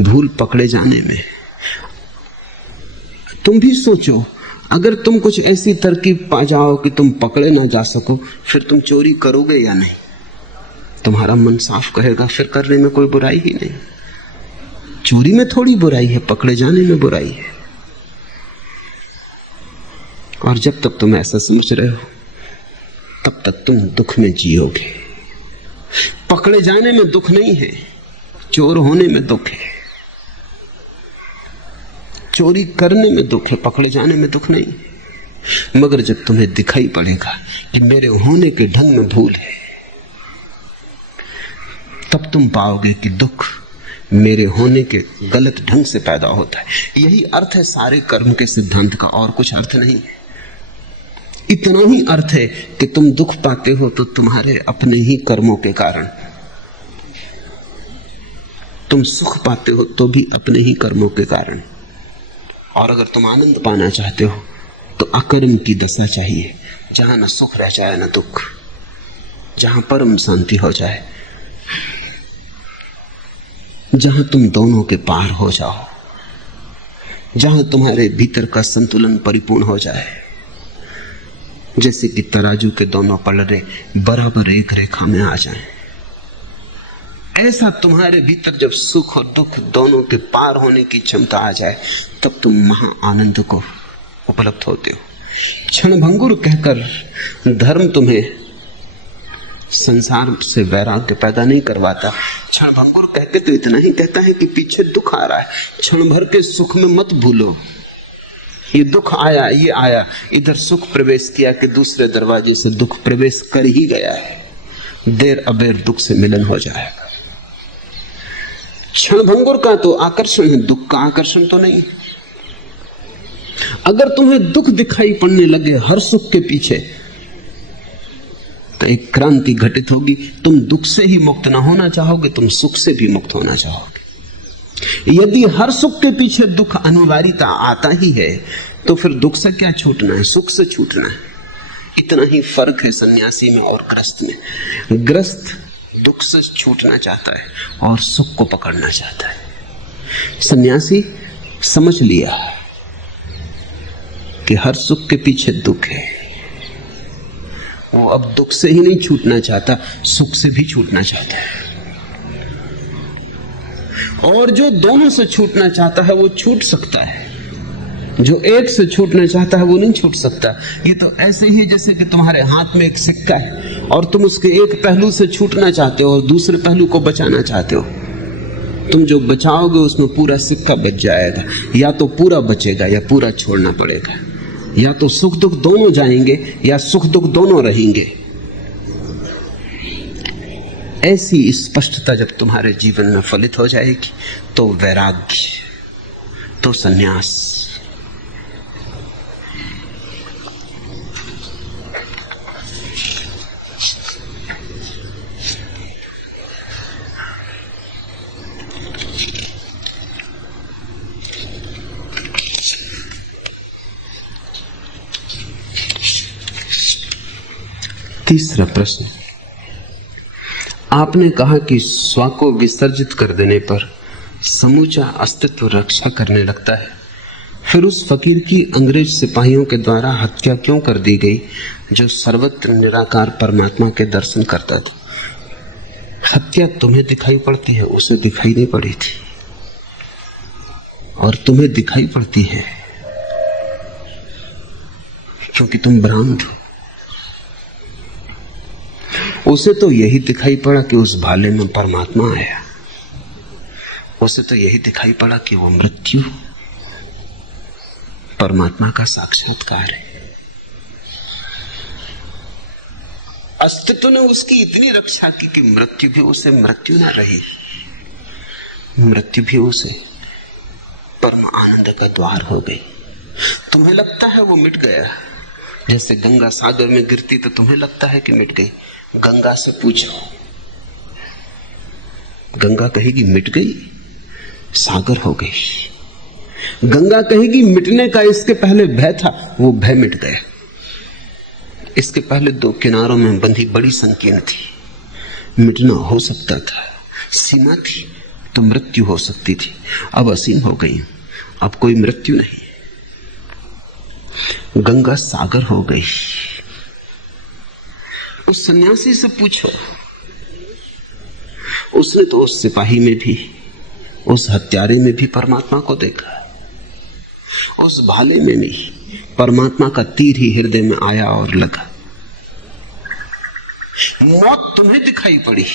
भूल पकड़े जाने में। तुम भी सोचो, अगर तुम कुछ ऐसी तरकीब पा जाओ कि तुम पकड़े ना जा सको, फिर तुम चोरी करोगे या नहीं? तुम्हारा मन साफ कहेगा फिर करने में कोई बुराई ही नहीं। चोरी में थोड़ी बुराई है, पकड़े जाने में बुराई है। और जब तक तुम ऐसा समझ रहे हो तब तक तुम दुख में जियोगे। पकड़े जाने में दुख नहीं है, चोर होने में दुख है। चोरी करने में दुख है, पकड़े जाने में दुख नहीं। मगर जब तुम्हें दिखाई पड़ेगा कि मेरे होने के ढंग में भूल है, तब तुम पाओगे कि दुख मेरे होने के गलत ढंग से पैदा होता है। यही अर्थ है सारे कर्म के सिद्धांत का, और कुछ अर्थ नहीं है। इतना ही अर्थ है कि तुम दुख पाते हो तो तुम्हारे अपने ही कर्मों के कारण, तुम सुख पाते हो तो भी अपने ही कर्मों के कारण। और अगर तुम आनंद पाना चाहते हो तो अकर्म की दशा चाहिए, जहां न सुख रह जाए न दुख, जहां परम शांति हो जाए, जहां तुम दोनों के पार हो जाओ, जहां तुम्हारे भीतर का संतुलन परिपूर्ण हो जाए, जैसे कि तराजू के दोनों पलड़े बराबर एक रेखा में आ जाएं। ऐसा तुम्हारे भीतर जब सुख और दुख दोनों के पार होने की क्षमता आ जाए, तब तुम महा आनंद को उपलब्ध होते हो। क्षणभंगुर कहकर धर्म तुम्हें संसार से वैराग्य पैदा नहीं करवाता। क्षणभंगुर कहके तो इतना ही कहता है कि पीछे दुख आ रहा है, क्षण भर के सुख में मत भूलो। ये दुख आया, ये आया, इधर सुख प्रवेश किया कि दूसरे दरवाजे से दुख प्रवेश कर ही गया है, देर अबेर दुख से मिलन हो जाएगा। क्षणभंगुर का तो आकर्षण है, दुख का आकर्षण तो नहीं। अगर तुम्हें दुख दिखाई पड़ने लगे हर सुख के पीछे, तो एक क्रांति घटित होगी। तुम दुख से ही मुक्त ना होना चाहोगे, तुम सुख से भी मुक्त होना चाहोगे। यदि हर सुख के पीछे दुख अनिवार्यता आता ही है, तो फिर दुख से क्या छूटना है, सुख से छूटना है। इतना ही फर्क है सन्यासी में और ग्रस्त में। ग्रस्त दुख से छूटना चाहता है और सुख को पकड़ना चाहता है। सन्यासी समझ लिया कि हर सुख के पीछे दुख है, वो अब दुख से ही नहीं छूटना चाहता, सुख से भी छूटना चाहता है। और जो दोनों से छूटना चाहता है वो छूट सकता है, जो एक से छूटना चाहता है वो नहीं छूट सकता। ये तो ऐसे ही जैसे कि तुम्हारे हाथ में एक सिक्का है और तुम उसके एक पहलू से छूटना चाहते हो और दूसरे पहलू को बचाना चाहते हो। तुम जो बचाओगे उसमें पूरा सिक्का बच जाएगा, या तो पूरा बचेगा या पूरा छोड़ना पड़ेगा। या तो सुख दुख दोनों जाएंगे या सुख दुख दोनों रहेंगे। ऐसी स्पष्टता जब तुम्हारे जीवन में फलित हो जाएगी तो वैराग्य, तो संन्यास। तीसरा प्रश्न, आपने कहा कि स्व को विसर्जित कर देने पर समूचा अस्तित्व रक्षा करने लगता है। फिर उस फकीर की अंग्रेज सिपाहियों के द्वारा हत्या क्यों कर दी गई जो सर्वत्र निराकार परमात्मा के दर्शन करता था? हत्या तुम्हें दिखाई पड़ती है, उसे दिखाई नहीं पड़ी थी, और तुम्हें दिखाई पड़ती है क्योंकि तुम भ्रांत हो। उसे तो यही दिखाई पड़ा कि उस भाले में परमात्मा आया, उसे तो यही दिखाई पड़ा कि वो मृत्यु परमात्मा का साक्षात्कार है। अस्तित्व ने उसकी इतनी रक्षा की कि मृत्यु भी उसे मृत्यु न रही, मृत्यु भी उसे परम आनंद का द्वार हो गई। तुम्हें लगता है वो मिट गया, जैसे गंगा सागर में गिरती तो तुम्हें लगता है कि मिट गई। गंगा से पूछो, गंगा कहेगी मिट गई, सागर हो गई। गंगा कहेगी मिटने का इसके पहले भय था, वो भय मिट गया। इसके पहले दो किनारों में बंधी बड़ी संकीर्ण थी, मिटना हो सकता था, सीमा थी तो मृत्यु हो सकती थी, अब असीम हो गई, अब कोई मृत्यु नहीं। गंगा सागर हो गई। उस सन्यासी से पूछो, उसने तो उस सिपाही में भी, उस हत्यारे में भी परमात्मा को देखा, उस भाले में भी परमात्मा का तीर ही हृदय में आया और लगा। मौत तुम्हें दिखाई पड़ी,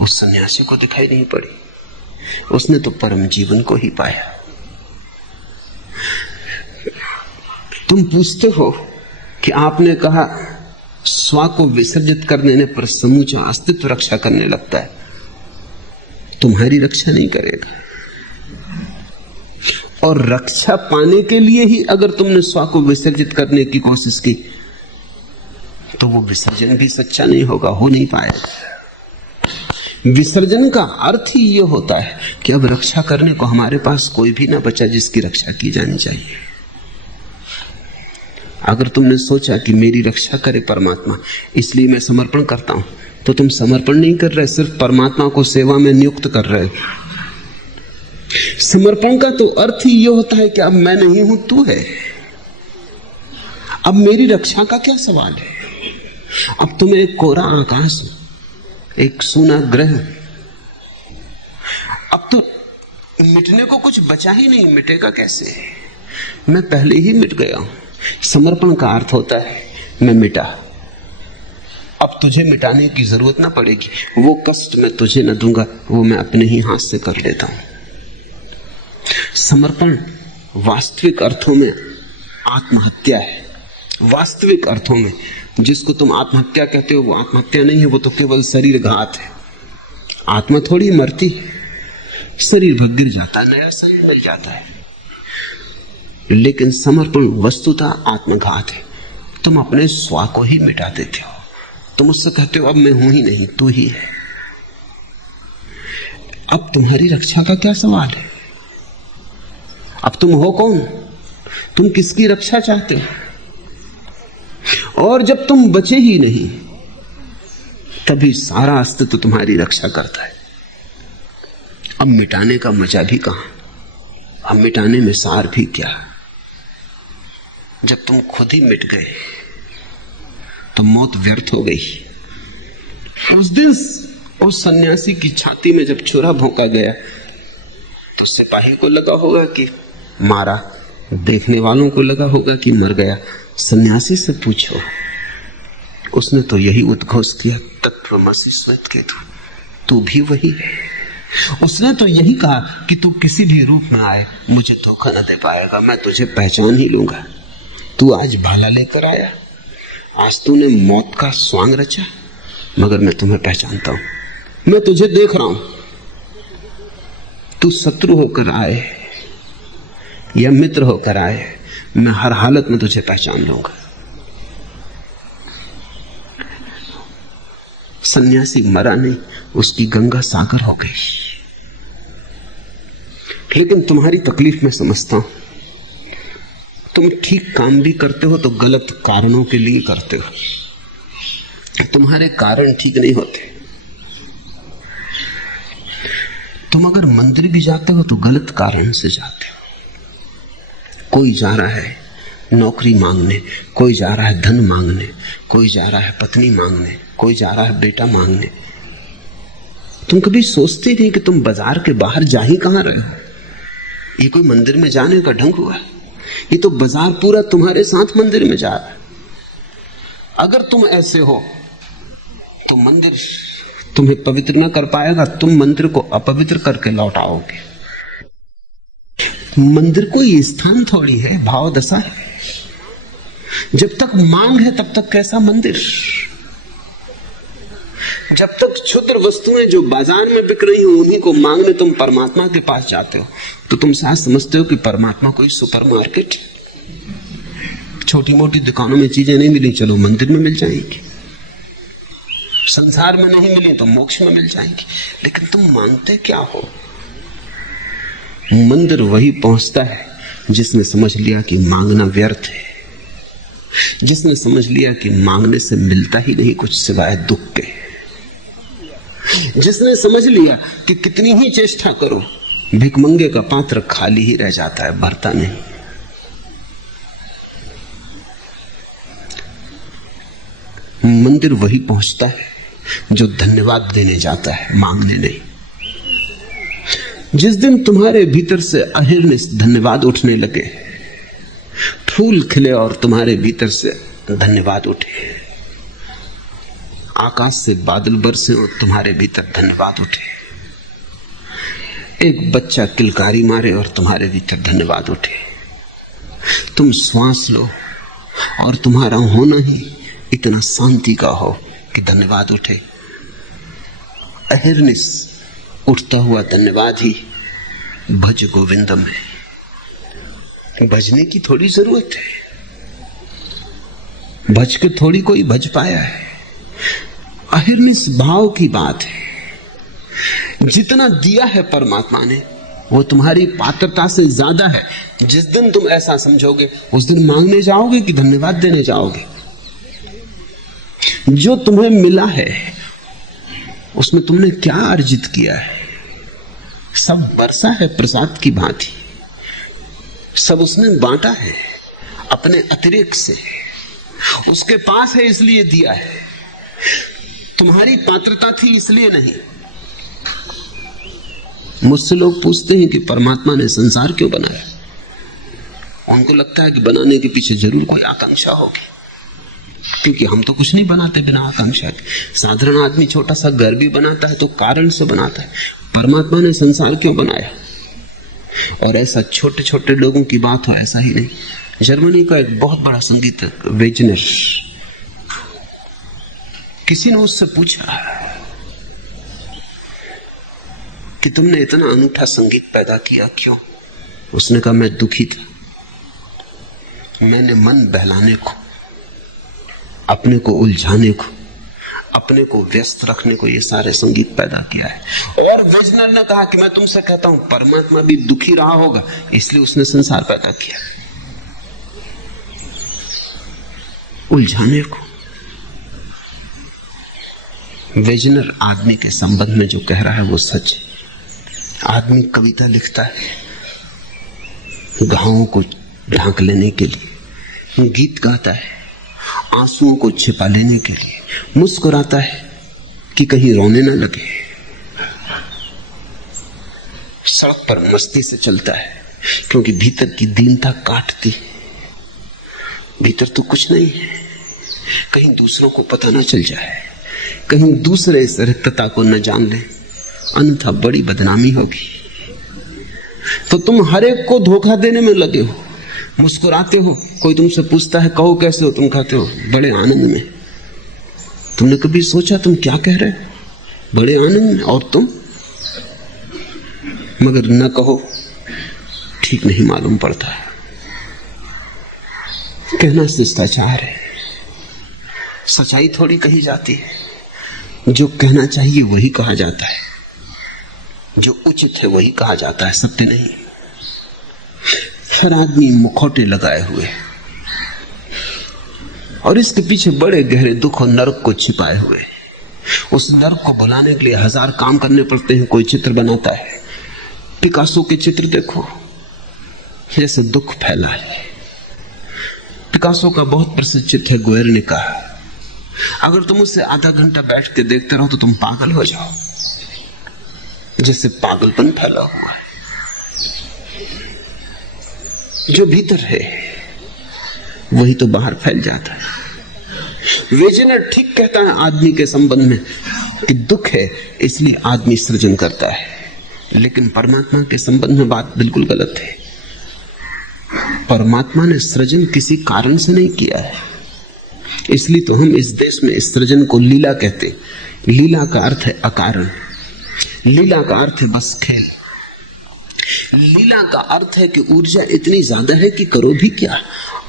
उस सन्यासी को दिखाई नहीं पड़ी, उसने तो परम जीवन को ही पाया। तुम पूछते हो कि आपने कहा स्व को विसर्जित कर देने पर समूचा अस्तित्व रक्षा करने लगता है, तुम्हारी रक्षा नहीं करेगा। और रक्षा पाने के लिए ही अगर तुमने स्व को विसर्जित करने की कोशिश की तो वो विसर्जन भी सच्चा नहीं होगा, हो नहीं पाएगा। विसर्जन का अर्थ ही ये होता है कि अब रक्षा करने को हमारे पास कोई भी ना बचा जिसकी रक्षा की जानी चाहिए। अगर तुमने सोचा कि मेरी रक्षा करे परमात्मा इसलिए मैं समर्पण करता हूं, तो तुम समर्पण नहीं कर रहे, सिर्फ परमात्मा को सेवा में नियुक्त कर रहे हो। समर्पण का तो अर्थ ही यह होता है कि अब मैं नहीं हूं, तू है। अब मेरी रक्षा का क्या सवाल है? अब तुम्हें एक कोरा आकाश, एक सूना ग्रह, अब तो मिटने को कुछ बचा ही नहीं। मिटेगा कैसे? मैं पहले ही मिट गया हूं। समर्पण का अर्थ होता है मैं मिटा, अब तुझे मिटाने की जरूरत ना पड़ेगी। वो कष्ट मैं तुझे न दूंगा, वो मैं अपने ही हाथ से कर लेता हूं। समर्पण वास्तविक अर्थों में आत्महत्या है। वास्तविक अर्थों में जिसको तुम आत्महत्या कहते हो वो आत्महत्या नहीं है, वो तो केवल शरीर घात है। आत्मा थोड़ी मरती, शरीर भग गिर जाता है, नया शरीर मिल जाता है। लेकिन समर्पण वस्तुतः आत्मघात है। तुम अपने स्व को ही मिटा देते हो। तुम उससे कहते हो अब मैं हूं ही नहीं, तू ही है। अब तुम्हारी रक्षा का क्या सवाल है? अब तुम हो कौन? तुम किसकी रक्षा चाहते हो? और जब तुम बचे ही नहीं तभी सारा अस्तित्व तुम्हारी रक्षा करता है। अब मिटाने का मजा भी कहां? अब मिटाने में सार भी क्या? जब तुम खुद ही मिट गए तो मौत व्यर्थ हो गई। उस दिन उस सन्यासी की छाती में जब छुरा भोंका गया तो सिपाही को लगा होगा कि मारा, देखने वालों को लगा होगा कि मर गया। सन्यासी से पूछो, उसने तो यही उद्घोष किया, तत्त्वमसि श्वेतकेतु, तू भी वही है। उसने तो यही कहा कि तू किसी भी रूप में आए मुझे धोखा न दे पाएगा, मैं तुझे पहचान ही लूंगा। तू आज भाला लेकर आया, आज तूने मौत का स्वांग रचा, मगर मैं तुम्हें पहचानता हूं, मैं तुझे देख रहा हूं। तू शत्रु होकर आए या मित्र होकर आए, मैं हर हालत में तुझे पहचान लूंगा। सन्यासी मरा नहीं, उसकी गंगा सागर हो गई। लेकिन तुम्हारी तकलीफ मैं समझता हूं। तुम ठीक काम भी करते हो तो गलत कारणों के लिए करते हो। तुम्हारे कारण ठीक नहीं होते। तुम अगर मंदिर भी जाते हो तो गलत कारण से जाते हो। कोई जा रहा है नौकरी मांगने, कोई जा रहा है धन मांगने, कोई जा रहा है पत्नी मांगने, कोई जा रहा है बेटा मांगने। तुम कभी सोचते नहीं कि तुम बाजार के बाहर जा ही कहां रहे हो? ये कोई मंदिर में जाने का ढंग हुआ? ये तो बाजार पूरा तुम्हारे साथ मंदिर में जा रहा है। अगर तुम ऐसे हो तो मंदिर तुम्हें पवित्र ना कर पाएगा, तुम मंदिर को अपवित्र करके लौट आओगे। मंदिर कोई स्थान थोड़ी है, भाव दशा है। जब तक मांग है तब तक कैसा मंदिर? जब तक क्षुद्र वस्तुएं जो बाजार में बिक रही हो उन्हीं को मांगने तुम परमात्मा के पास जाते हो, तो तुम शायद समझते हो कि परमात्मा कोई सुपरमार्केट। छोटी मोटी दुकानों में चीजें नहीं मिली, चलो मंदिर में मिल जाएंगी। संसार में नहीं मिली तो मोक्ष में मिल जाएंगी। लेकिन तुम मांगते क्या हो? मंदिर वही पहुंचता है जिसने समझ लिया कि मांगना व्यर्थ है, जिसने समझ लिया कि मांगने से मिलता ही नहीं कुछ सिवाय दुख के, जिसने समझ लिया कि कितनी ही चेष्टा करो भिखमंगे का पात्र खाली ही रह जाता है, भरता नहीं। मंदिर वही पहुंचता है जो धन्यवाद देने जाता है, मांगने नहीं। जिस दिन तुम्हारे भीतर से अहिर्निश धन्यवाद उठने लगे, फूल खिले और तुम्हारे भीतर से धन्यवाद उठे, आकाश से बादल बरसे और तुम्हारे भीतर धन्यवाद उठे, एक बच्चा किलकारी मारे और तुम्हारे भीतर धन्यवाद उठे, तुम श्वास लो और तुम्हारा होना ही इतना शांति का हो कि धन्यवाद उठे, अहिर्निश उठता हुआ धन्यवाद ही भज गोविंदम है। भजने की थोड़ी जरूरत है, भज के थोड़ी कोई भज पाया है। अहिर्निश भाव की बात है। जितना दिया है परमात्मा ने वो तुम्हारी पात्रता से ज्यादा है। जिस दिन तुम ऐसा समझोगे उस दिन मांगने जाओगे कि धन्यवाद देने जाओगे। जो तुम्हें मिला है उसमें तुमने क्या अर्जित किया है? सब बरसा है प्रसाद की भांति, सब उसने बांटा है अपने अतिरिक्त से। उसके पास है इसलिए दिया है, तुम्हारी पात्रता थी इसलिए नहीं। मुझसे लोग पूछते हैं कि परमात्मा ने संसार क्यों बनाया। उनको लगता है कि बनाने के पीछे जरूर कोई आकांक्षा होगी, क्योंकि हम तो कुछ नहीं बनाते बिना आकांक्षा के। साधारण आदमी छोटा सा घर भी बनाता है तो कारण से बनाता है। परमात्मा ने संसार क्यों बनाया? और ऐसा छोटे छोटे लोगों की बात हो ऐसा ही नहीं। जर्मनी का एक बहुत बड़ा संगीतज्ञ वेजनर, किसी ने उससे पूछा कि तुमने इतना अनूठा संगीत पैदा किया क्यों? उसने कहा मैं दुखी था, मैंने मन बहलाने को, अपने को उलझाने को, अपने को व्यस्त रखने को ये सारे संगीत पैदा किया है। और वेजनर ने कहा कि मैं तुमसे कहता हूं परमात्मा भी दुखी रहा होगा इसलिए उसने संसार पैदा किया, उलझाने को। वेजनर आदमी के संबंध में जो कह रहा है वो सच है। आदमी कविता लिखता है घावों को ढांक लेने के लिए, गीत गाता है आंसुओं को छिपा लेने के लिए, मुस्कुराता है कि कहीं रोने न लगे, सड़क पर मस्ती से चलता है क्योंकि भीतर की दीनता काटती। भीतर तो कुछ नहीं है, कहीं दूसरों को पता न चल जाए, कहीं दूसरे इस रिक्तता को न जान ले, अन्यथा बड़ी बदनामी होगी। तो तुम हर एक को धोखा देने में लगे हो, मुस्कुराते हो, कोई तुमसे पूछता है कहो कैसे हो, तुम कहते हो बड़े आनंद में। तुमने कभी सोचा तुम क्या कह रहे हो? बड़े आनंद में। और तुम मगर न कहो ठीक नहीं मालूम पड़ता है। कहना शिष्टाचार है, सच्चाई थोड़ी कही जाती है। जो कहना चाहिए वही कहा जाता है, जो उचित है वही कहा जाता है, सत्य नहीं। हर आदमी मुखौटे लगाए हुए और इसके पीछे बड़े गहरे दुख और नरक को छिपाए हुए। उस नरक को भुलाने के लिए हजार काम करने पड़ते हैं। कोई चित्र बनाता है, पिकासो के चित्र देखो, जैसे दुख फैला है। पिकासो का बहुत प्रसिद्ध चित्र है गुएर्निका। अगर तुम उससे आधा घंटा बैठ के देखते रहो तो तुम पागल हो जाओ, जैसे पागलपन फैला हुआ है। जो भीतर है वही तो बाहर फैल जाता है। वेजनर ठीक कहता है आदमी के संबंध में कि दुख है इसलिए आदमी सृजन करता है, लेकिन परमात्मा के संबंध में बात बिल्कुल गलत है। परमात्मा ने सृजन किसी कारण से नहीं किया है, इसलिए तो हम इस देश में इस सृजन को लीला कहते हैं। लीला का अर्थ है अकारण, लीला का अर्थ है बस खेल। लीला का अर्थ है कि ऊर्जा इतनी ज्यादा है कि करो भी क्या,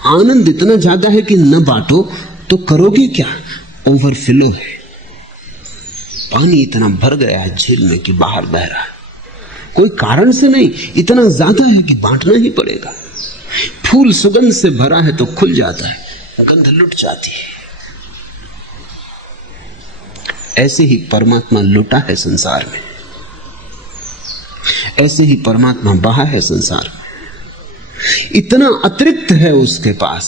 आनंद इतना ज्यादा है कि न बांटो तो करोगे क्या। ओवरफ्लो है, पानी इतना भर गया है झील में कि बाहर बह रहा है, कोई कारण से नहीं, इतना ज्यादा है कि बांटना ही पड़ेगा। फूल सुगंध से भरा है तो खुल जाता है, गंध लुट जाती है। ऐसे ही परमात्मा लुटा है संसार में, ऐसे ही परमात्मा बहा है संसार में। इतना अतिरिक्त है उसके पास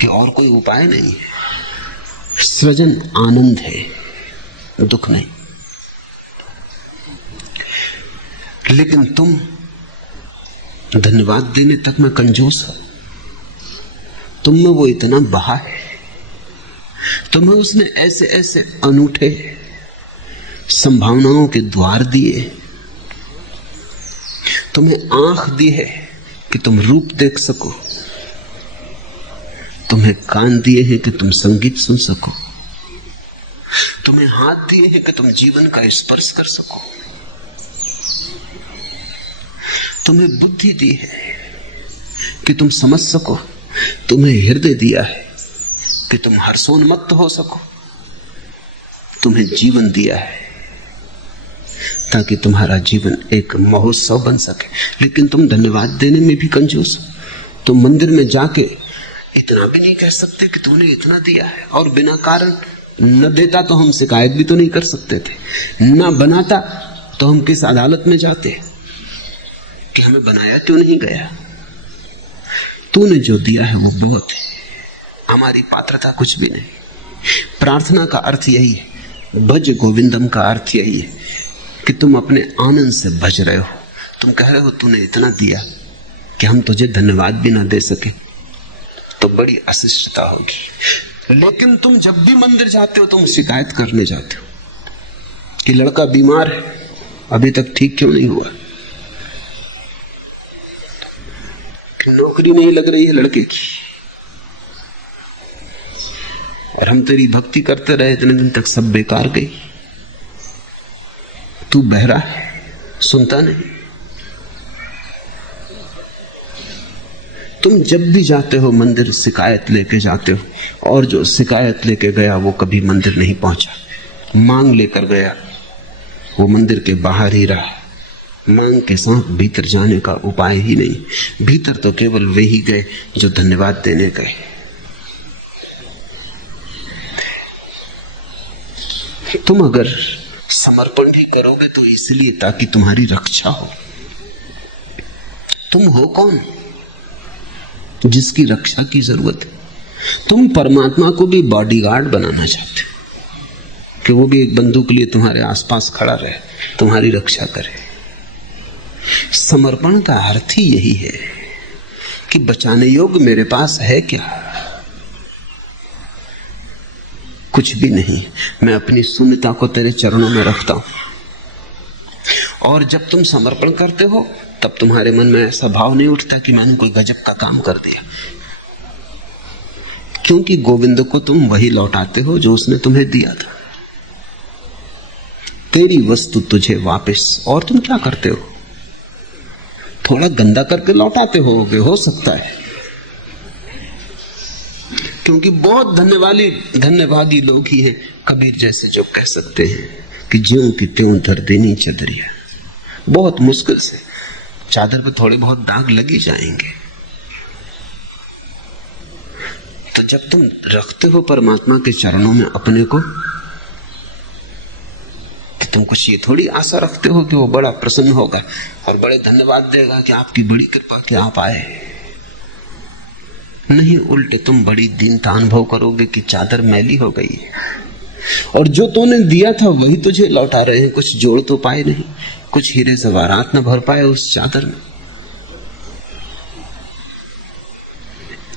कि और कोई उपाय नहीं है। सृजन आनंद है, दुख नहीं। लेकिन तुम धन्यवाद देने तक में कंजूस हो। तुम में वो इतना बहा है, तुम्हें उसने ऐसे ऐसे अनूठे संभावनाओं के द्वार दिए, तुम्हें आंख दी है कि तुम रूप देख सको, तुम्हें कान दिए हैं कि तुम संगीत सुन सको, तुम्हें हाथ दिए हैं कि तुम जीवन का स्पर्श कर सको, तुम्हें बुद्धि दी है कि तुम समझ सको, तुम्हें हृदय दिया है कि तुम हर्षोन्मत्त हो सको, तुम्हें जीवन दिया है ताकि तुम्हारा जीवन एक महोत्सव बन सके। लेकिन तुम धन्यवाद देने में भी कंजूस हो। तुम मंदिर में जाके इतना भी नहीं कह सकते कि तूने इतना दिया है, और बिना कारण न देता तो हम शिकायत भी तो नहीं कर सकते थे, न बनाता तो हम किस अदालत में जाते कि हमें बनाया क्यों नहीं गया। तूने जो दिया है वो बहुत है, हमारी पात्रता कुछ भी नहीं। प्रार्थना का अर्थ यही है, भज गोविंदम का अर्थ यही है कि तुम अपने आनंद से भज रहे हो। तुम कह रहे हो तूने इतना दिया कि हम तुझे धन्यवाद भी ना दे सके, तो बड़ी अशिष्टता होगी। लेकिन तुम जब भी मंदिर जाते हो तुम शिकायत करने जाते हो कि लड़का बीमार है, अभी तक ठीक क्यों नहीं हुआ, कि नौकरी नहीं लग रही है लड़के की, और हम तेरी भक्ति करते रहे इतने दिन तक, सब बेकार गई। तू बहरा है, सुनता नहीं। तुम जब भी जाते हो मंदिर शिकायत लेके जाते हो, और जो शिकायत लेके गया वो कभी मंदिर नहीं पहुंचा। मांग लेकर गया वो मंदिर के बाहर ही रहा। मांग के साथ भीतर जाने का उपाय ही नहीं। भीतर तो केवल वे ही गए जो धन्यवाद देने गए। तुम अगर समर्पण भी करोगे तो इसलिए ताकि तुम्हारी रक्षा हो। तुम हो कौन जिसकी रक्षा की जरूरत है? तुम परमात्मा को भी बॉडीगार्ड बनाना चाहते हो कि वो भी एक बंदूक लिए तुम्हारे आसपास खड़ा रहे, तुम्हारी रक्षा करे। समर्पण का अर्थ ही यही है कि बचाने योग्य मेरे पास है क्या? कुछ भी नहीं। मैं अपनी शून्यता को तेरे चरणों में रखता हूं। और जब तुम समर्पण करते हो तब तुम्हारे मन में ऐसा भाव नहीं उठता कि मैंने कोई गजब का काम कर दिया, क्योंकि गोविंद को तुम वही लौटाते हो जो उसने तुम्हें दिया था। तेरी वस्तु तुझे वापस, और तुम क्या करते हो? थोड़ा गंदा करके लौटाते होगे, हो सकता है, क्योंकि बहुत धन्यवादी लोग ही हैं कबीर जैसे, जो कह सकते हैं कि ज्यों की त्यों धर देनी चदरिया। बहुत मुश्किल से, चादर पे थोड़े बहुत दाग लग ही जाएंगे। तो जब तुम रखते हो परमात्मा के चरणों में अपने को, तो तुम कुछ ये थोड़ी आशा रखते हो कि वो बड़ा प्रसन्न होगा और बड़े धन्यवाद देगा कि आपकी बड़ी कृपा कि आप आए। नहीं, उल्टे तुम बड़ी दीनता अनुभव करोगे कि चादर मैली हो गई है, और जो तूने दिया था वही तुझे लौटा रहे हैं। कुछ जोड़ तो पाए नहीं, कुछ हीरे जवाहरात न भर पाए उस चादर में।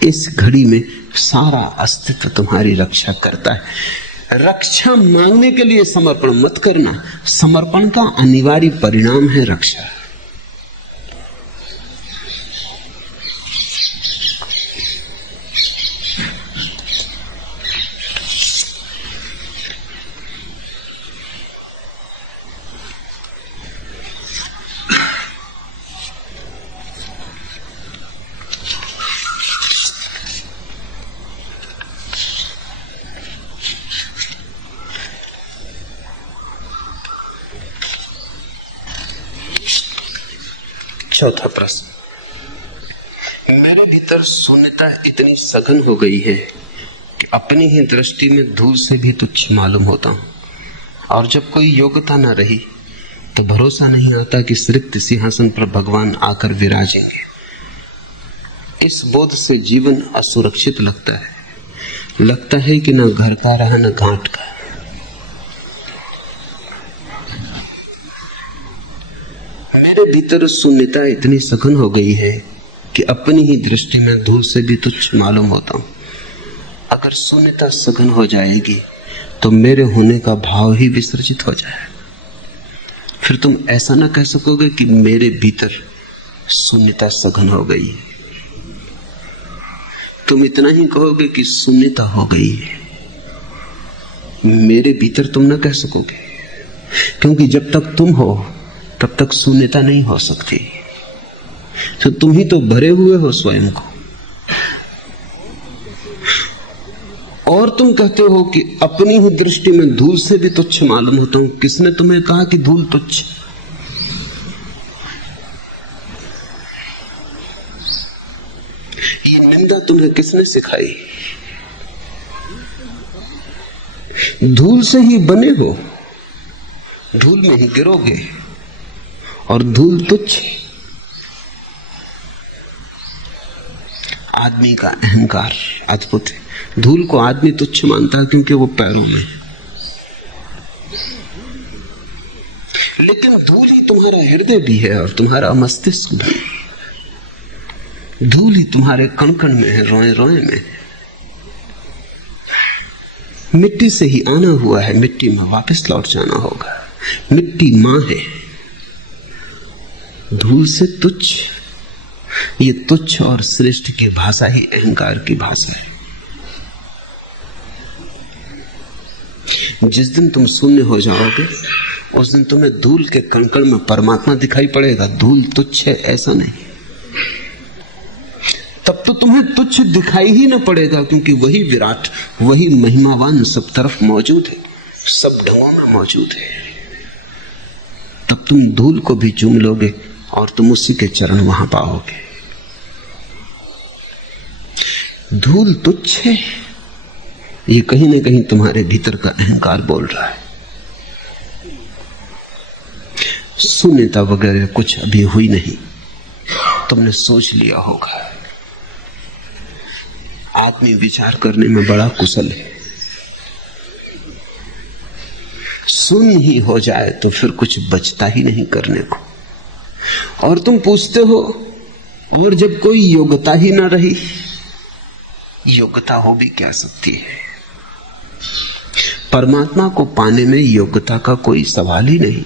इस घड़ी में सारा अस्तित्व तुम्हारी रक्षा करता है। रक्षा मांगने के लिए समर्पण मत करना, समर्पण का अनिवार्य परिणाम है रक्षा। चौथा प्रश्न, मेरे भीतर शून्यता इतनी सघन हो गई है कि अपनी ही दृष्टि में धूल से भी तुच्छ मालूम होता हूं, और जब कोई योग्यता न रही तो भरोसा नहीं आता कि रिक्त सिंहासन पर भगवान आकर विराजेंगे। इस बोध से जीवन असुरक्षित लगता है कि न घर का रहा न घाट का। मेरे भीतर शून्यता इतनी सघन हो गई है कि अपनी ही दृष्टि में धूल से भी तुच्छ मालूम होता हूं। अगर शून्यता सघन हो जाएगी तो मेरे होने का भाव ही विसर्जित हो जाए। फिर तुम ऐसा ना कह सकोगे कि मेरे भीतर शून्यता सघन हो गई है। तुम इतना ही कहोगे कि शून्यता हो गई है। मेरे भीतर तुम न कह सकोगे, क्योंकि जब तक तुम हो तब तक शून्यता नहीं हो सकती। तो तुम ही तो भरे हुए हो स्वयं को। और तुम कहते हो कि अपनी ही दृष्टि में धूल से भी तुच्छ मालूम होता हूं। किसने तुम्हें कहा कि धूल तुच्छ? ये निंदा तुम्हें किसने सिखाई? धूल से ही बने हो, धूल में ही गिरोगे, और धूल तुच्छ। आदमी का अहंकार अद्भुत है। धूल को आदमी तुच्छ मानता है क्योंकि वो पैरों में, लेकिन धूल ही तुम्हारा हृदय भी है और तुम्हारा मस्तिष्क भी। धूल ही तुम्हारे कण कण में है, रोए रोए में। मिट्टी से ही आना हुआ है, मिट्टी में वापस लौट जाना होगा। मिट्टी मां है, धूल से तुच्छ। ये तुच्छ और श्रेष्ठ की भाषा ही अहंकार की भाषा है। जिस दिन तुम शून्य हो जाओगे उस दिन तुम्हें धूल के कण-कण में परमात्मा दिखाई पड़ेगा। धूल तुच्छ है ऐसा नहीं, तब तो तुम्हें तुच्छ दिखाई ही न पड़ेगा, क्योंकि वही विराट, वही महिमावान सब तरफ मौजूद है, सब ढंगों में मौजूद है। तब तुम धूल को भी चूम लोगे और तुम उसी के चरण वहां पाओगे। धूल तुच्छ है, ये कहीं ना कहीं तुम्हारे भीतर का अहंकार बोल रहा है। शून्यता वगैरह कुछ अभी हुई नहीं, तुमने सोच लिया होगा। आदमी विचार करने में बड़ा कुशल है। शून्य ही हो जाए तो फिर कुछ बचता ही नहीं करने को। और तुम पूछते हो, और जब कोई योग्यता ही ना रही, योग्यता हो भी क्या सकती है? परमात्मा को पाने में योग्यता का कोई सवाल ही नहीं।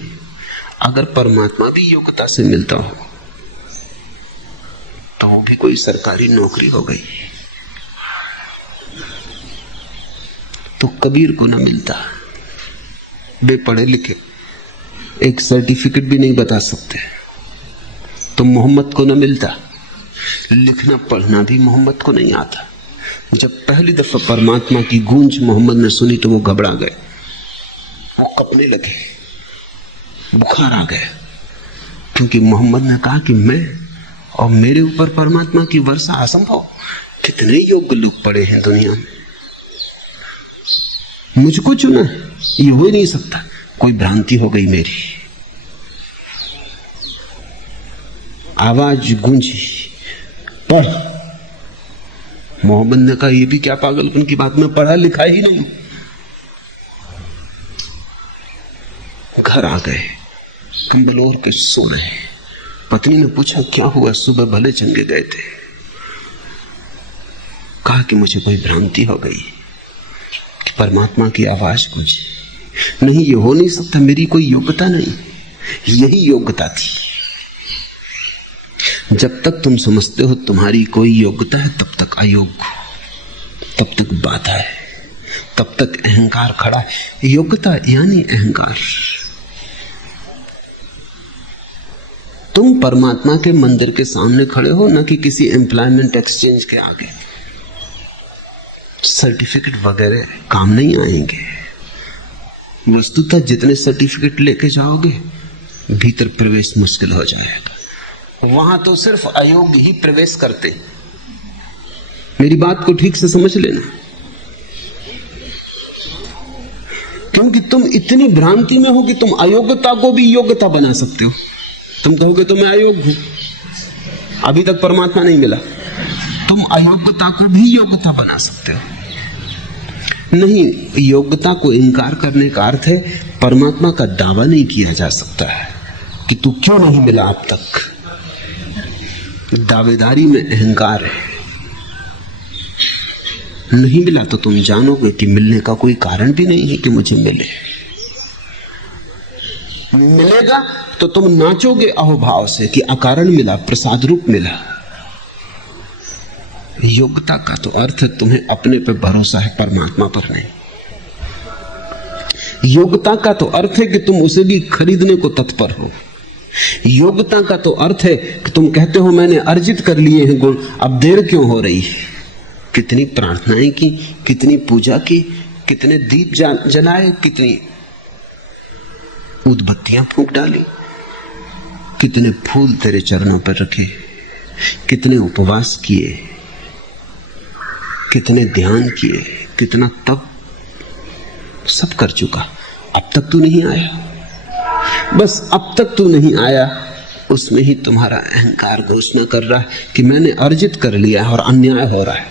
अगर परमात्मा भी योग्यता से मिलता हो तो वो भी कोई सरकारी नौकरी हो गई। तो कबीर को ना मिलता, वे पढ़े लिखे एक सर्टिफिकेट भी नहीं बता सकते। तो मोहम्मद को ना मिलता, लिखना पढ़ना भी मोहम्मद को नहीं आता। जब पहली दफा परमात्मा की गूंज मोहम्मद ने सुनी तो वो घबरा गए, वो कपने लगे, बुखार आ गया, क्योंकि मोहम्मद ने कहा कि मैं और मेरे ऊपर परमात्मा की वर्षा असंभव। कितने योग्य लोग पड़े हैं दुनिया में, मुझको चुना है, ये हो ही नहीं सकता। कोई भ्रांति हो गई मेरी। आवाज गूंजी, पढ़। मोहम्मद ने कहा, ये भी क्या पागलपन की बात, मैं पढ़ा लिखा ही नहीं। घर आ गए, कंबल ओढ़ के सो रहे। पत्नी ने पूछा, क्या हुआ? सुबह भले चंगे गए थे। कहा कि मुझे कोई भ्रांति हो गई कि परमात्मा की आवाज गूंजी। नहीं, ये हो नहीं सकता, मेरी कोई योग्यता नहीं। यही योग्यता थी। जब तक तुम समझते हो तुम्हारी कोई योग्यता है, तब तक अयोग्य, तब तक बाधा है, तब तक अहंकार खड़ा है। योग्यता यानी अहंकार। तुम परमात्मा के मंदिर के सामने खड़े हो, न कि किसी एम्प्लॉयमेंट एक्सचेंज के आगे। सर्टिफिकेट वगैरह काम नहीं आएंगे। वस्तुतः जितने सर्टिफिकेट लेके जाओगे, भीतर प्रवेश मुश्किल हो जाएगा। वहां तो सिर्फ अयोग्य ही प्रवेश करते। मेरी बात को ठीक से समझ लेना, क्योंकि तुम इतनी भ्रांति में हो कि तुम अयोग्यता को भी योग्यता बना सकते हो। तुम कहोगे तो मैं अयोग्य हूं, अभी तक परमात्मा नहीं मिला। तुम अयोग्यता को भी योग्यता बना सकते हो। नहीं, योग्यता को इनकार करने का अर्थ है परमात्मा का दावा नहीं किया जा सकता है कि तू क्यों नहीं मिला अब तक। दावेदारी में अहंकार है। नहीं मिला तो तुम जानोगे कि मिलने का कोई कारण भी नहीं है कि मुझे मिले। मिलेगा तो तुम नाचोगे अहोभाव से कि अकारण मिला, प्रसाद रूप मिला। योग्यता का तो अर्थ है तुम्हें अपने पे भरोसा है, परमात्मा पर नहीं। योग्यता का तो अर्थ है कि तुम उसे भी खरीदने को तत्पर हो। योग्यता का तो अर्थ है कि तुम कहते हो मैंने अर्जित कर लिए हैं गुण, अब देर क्यों हो रही है। कितनी प्रार्थनाएं की, कितनी पूजा की, कितने दीप जलाए, कितनी उदबत्तियां फूंक डाली, कितने फूल तेरे चरणों पर रखे, कितने उपवास किए, कितने ध्यान किए, कितना तप, सब कर चुका। अब तक तू नहीं आया। बस अब तक तू नहीं आया, उसमें ही तुम्हारा अहंकार घोषणा कर रहा है कि मैंने अर्जित कर लिया है और अन्याय हो रहा है।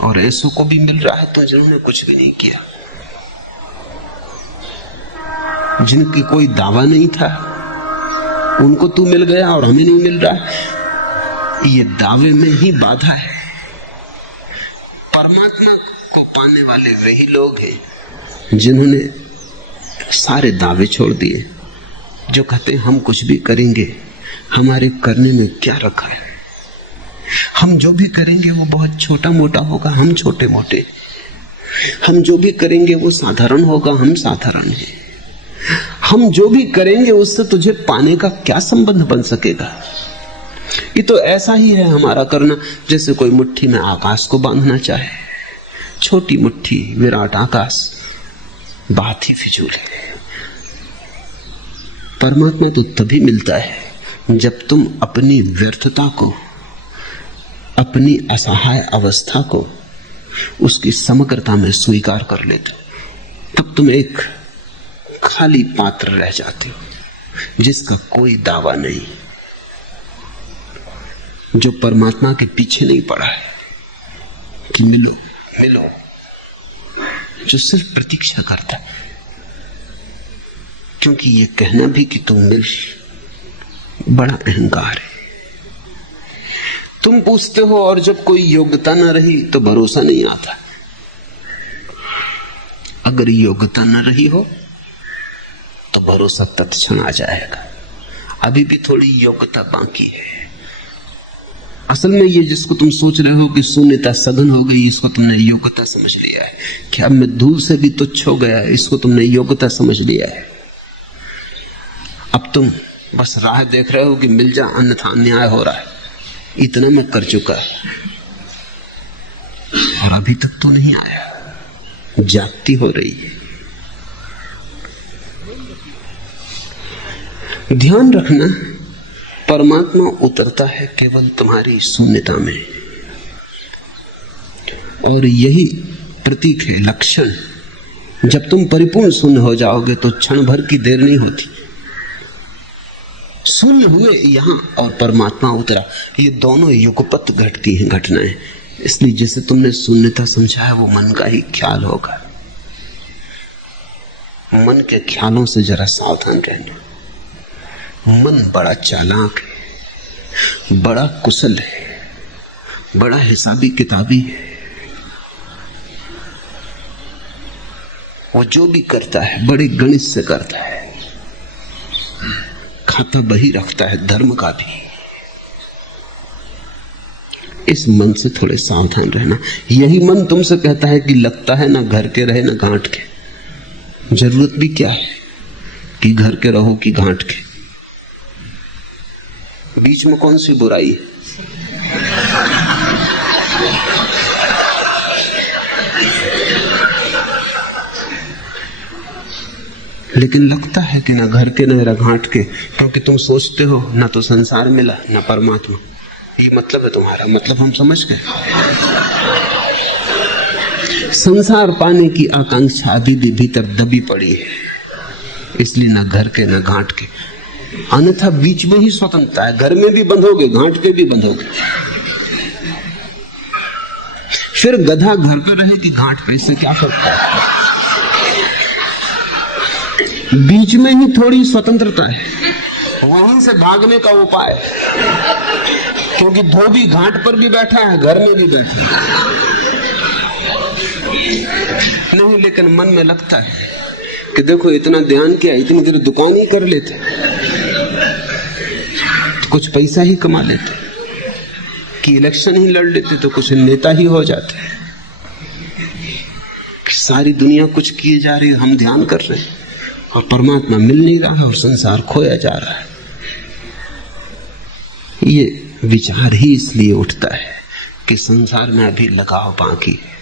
और ऐसों को भी मिल रहा है तो जिन्होंने कुछ भी नहीं किया, जिनकी कोई दावा नहीं था, उनको तू मिल गया और हमें नहीं मिल रहा। ये दावे में ही बाधा है। परमात्मा को पाने वाले वही लोग हैं जिन्होंने सारे दावे छोड़ दिए, जो कहते हैं हम कुछ भी करेंगे, हमारे करने में क्या रखा है, हम जो भी करेंगे वो बहुत छोटा मोटा होगा, हम छोटे मोटे, हम जो भी करेंगे वो साधारण होगा, हम साधारण हैं, हम जो भी करेंगे उससे तुझे पाने का क्या संबंध बन सकेगा। ये तो ऐसा ही है हमारा करना जैसे कोई मुट्ठी में आकाश को बांधना चाहे। छोटी मुट्ठी, विराट आकाश, बात ही फिजूल है। परमात्मा तो तभी मिलता है जब तुम अपनी व्यर्थता को, अपनी असहाय अवस्था को उसकी समग्रता में स्वीकार कर लेते हो। तब तुम एक खाली पात्र रह जाते हो जिसका कोई दावा नहीं, जो परमात्मा के पीछे नहीं पड़ा है कि मिलो मिलो, जो सिर्फ प्रतीक्षा करता है। क्योंकि ये कहना भी कि तुम मिल, बड़ा अहंकार है। तुम पूछते हो और जब कोई योग्यता न रही तो भरोसा नहीं आता। अगर योग्यता न रही हो तो भरोसा तत्क्षण आ जाएगा। अभी भी थोड़ी योग्यता बाकी है। असल में ये जिसको तुम सोच रहे हो कि शून्यता सघन हो गई, इसको तुमने योग्यता समझ लिया है। कि अब मैं धूल से भी तुच्छ हो गया, इसको तुमने योग्यता समझ लिया है। अब तुम बस राह देख रहे हो कि मिल जा, अन्यथा अन्याय हो रहा है। इतना मैं कर चुका और अभी तक तो नहीं आया। जागती हो रही है। ध्यान रखना, परमात्मा उतरता है केवल तुम्हारी शून्यता में, और यही प्रतीक है, लक्षण। जब तुम परिपूर्ण शून्य हो जाओगे तो क्षण भर की देर नहीं होती। शून्य हुए यहां और परमात्मा उतरा, ये दोनों युगपत घटती हैं घटनाएं। इसलिए जैसे तुमने शून्यता समझा है वो मन का ही ख्याल होगा। मन के ख्यालों से जरा सावधान रहना। मन बड़ा चालाक है, बड़ा कुशल है, बड़ा हिसाबी किताबी है। वो जो भी करता है बड़े गणित से करता है, खाता बही रखता है धर्म का भी। इस मन से थोड़े सावधान रहना। यही मन तुमसे कहता है कि लगता है ना घर के रहे ना गांठ के। जरूरत भी क्या है कि घर के रहो कि गांठ के, बीच में कौन सी बुराई है? लेकिन लगता है कि ना घर के ना घाट के, क्योंकि तुम सोचते हो ना तो संसार मिला ना परमात्मा। ये मतलब है तुम्हारा, मतलब हम समझ गए। संसार पाने की आकांक्षा अभी भी भीतर दबी पड़ी है, इसलिए ना घर के ना घाट के। अन्यथा बीच में ही स्वतंत्रता है। घर में भी बंधोगे, घाट पे भी बंधोगे। फिर गधा घर पे रहे कि घाट पे, इससे क्या फर्क है? बीच में ही थोड़ी स्वतंत्रता है, वहीं से भागने का उपाय। क्योंकि धोबी घाट पर भी बैठा है, घर में भी बैठा है। नहीं, लेकिन मन में लगता है कि देखो इतना ध्यान किया, इतनी देर दुकान ही कर लेते, तो कुछ पैसा ही कमा लेते, कि इलेक्शन ही लड़ लेते तो कुछ नेता ही हो जाते। सारी दुनिया कुछ किए जा रही है, हम ध्यान कर रहे हैं और परमात्मा मिल नहीं रहा है और संसार खोया जा रहा है। ये विचार ही इसलिए उठता है कि संसार में अभी लगाव बाकी है।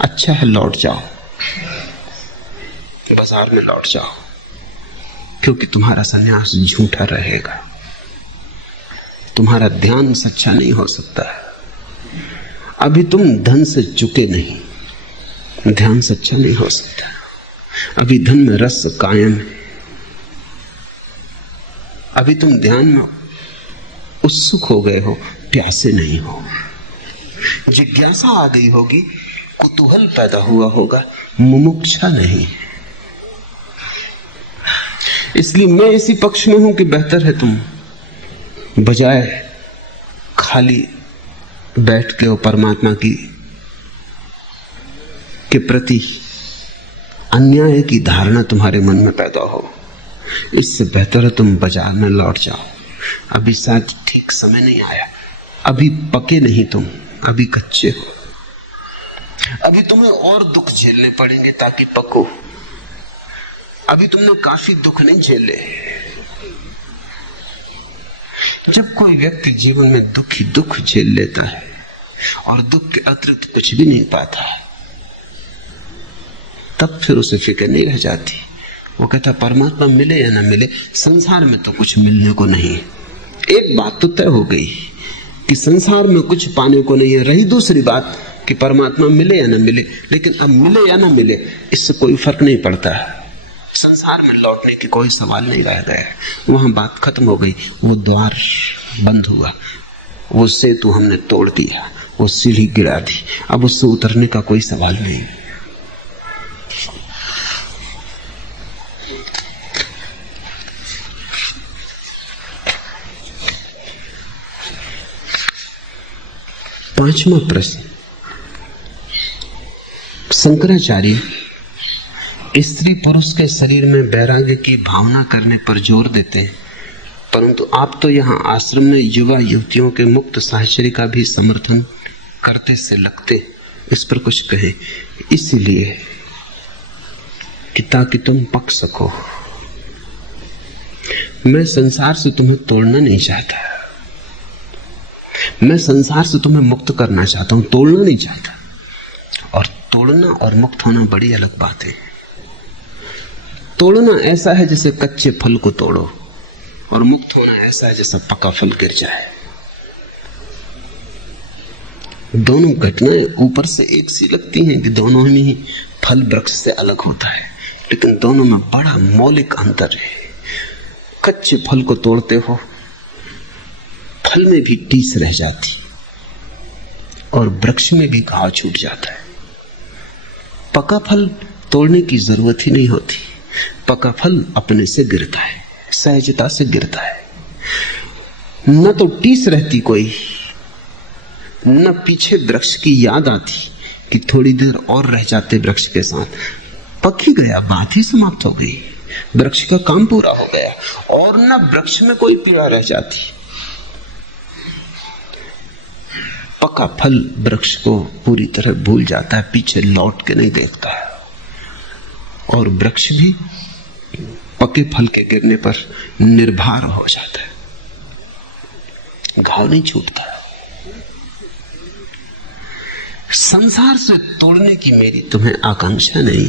अच्छा है लौट जाओ, बाजार में लौट जाओ, क्योंकि तुम्हारा संन्यास झूठा रहेगा, तुम्हारा ध्यान सच्चा नहीं हो सकता है। अभी तुम धन से चुके नहीं, ध्यान सच्चा नहीं हो सकता। अभी धन में रस कायम है, अभी तुम ध्यान में उत्सुक हो गए हो, प्यासे नहीं हो। जिज्ञासा आ गई होगी, कुतूहल पैदा हुआ होगा, मुमुक्षा नहीं। इसलिए मैं इसी पक्ष में हूं कि बेहतर है तुम बजाय खाली बैठ के और परमात्मा के प्रति अन्याय की धारणा तुम्हारे मन में पैदा हो। इससे बेहतर है तुम बाजार में लौट जाओ। अभी शायद ठीक समय नहीं आया, अभी पके नहीं तुम, अभी कच्चे हो। अभी तुम्हें और दुख झेलने पड़ेंगे ताकि पको। अभी तुमने काफी दुख नहीं झेले। जब कोई व्यक्ति जीवन में दुख ही दुख झेल लेता है और दुख के अतिरिक्त कुछ भी नहीं पाता, तब फिर उसे फिक्र नहीं रह जाती। वो कहता परमात्मा मिले या ना मिले, संसार में तो कुछ मिलने को नहीं है। एक बात तो तय हो गई कि संसार में कुछ पाने को नहीं है। रही दूसरी बात कि परमात्मा मिले या ना मिले, लेकिन अब मिले या ना मिले इससे कोई फर्क नहीं पड़ता है। संसार में लौटने की कोई सवाल नहीं रह गया। वहां बात खत्म हो गई, वो द्वार बंद हुआ, वो सेतु हमने तोड़ दिया, वो सीढ़ी गिरा दी, अब उससे उतरने का कोई सवाल नहीं। पांचवा प्रश्न, शंकराचार्य स्त्री पुरुष के शरीर में वैराग्य की भावना करने पर जोर देते हैं, परंतु आप तो यहाँ आश्रम में युवा युवतियों के मुक्त साहचर्य का भी समर्थन करते से लगते। इस पर कुछ कहें। इसीलिए कि ताकि तुम पक सको। मैं संसार से तुम्हें तोड़ना नहीं चाहता, मैं संसार से तुम्हें मुक्त करना चाहता हूं, तोड़ना नहीं चाहता। और तोड़ना और मुक्त होना बड़ी अलग बात है। तोड़ना ऐसा है जैसे कच्चे फल को तोड़ो, और मुक्त होना ऐसा है जैसे पका फल गिर जाए। दोनों घटनाएं ऊपर से एक सी लगती हैं कि दोनों में ही फल वृक्ष से अलग होता है, लेकिन दोनों में बड़ा मौलिक अंतर है। कच्चे फल को तोड़ते हो, फल में भी टीस रह जाती और वृक्ष में भी घाव छूट जाता है। पका फल तोड़ने की जरूरत ही नहीं होती, पका फल अपने से गिरता है, सहजता से गिरता है। न तो टीस रहती कोई, न पीछे वृक्ष की याद आती कि थोड़ी देर और रह जाते वृक्ष के साथ। पक ही गया, बात ही समाप्त हो गई, वृक्ष का काम पूरा हो गया। और न वृक्ष में कोई पीड़ा रह जाती। पका फल वृक्ष को पूरी तरह भूल जाता है, पीछे लौट के नहीं देखता है। और वृक्ष भी पके फल के गिरने पर निर्भर हो जाता है, घाव नहीं छूटता। संसार से तोड़ने की मेरी तुम्हें आकांक्षा नहीं,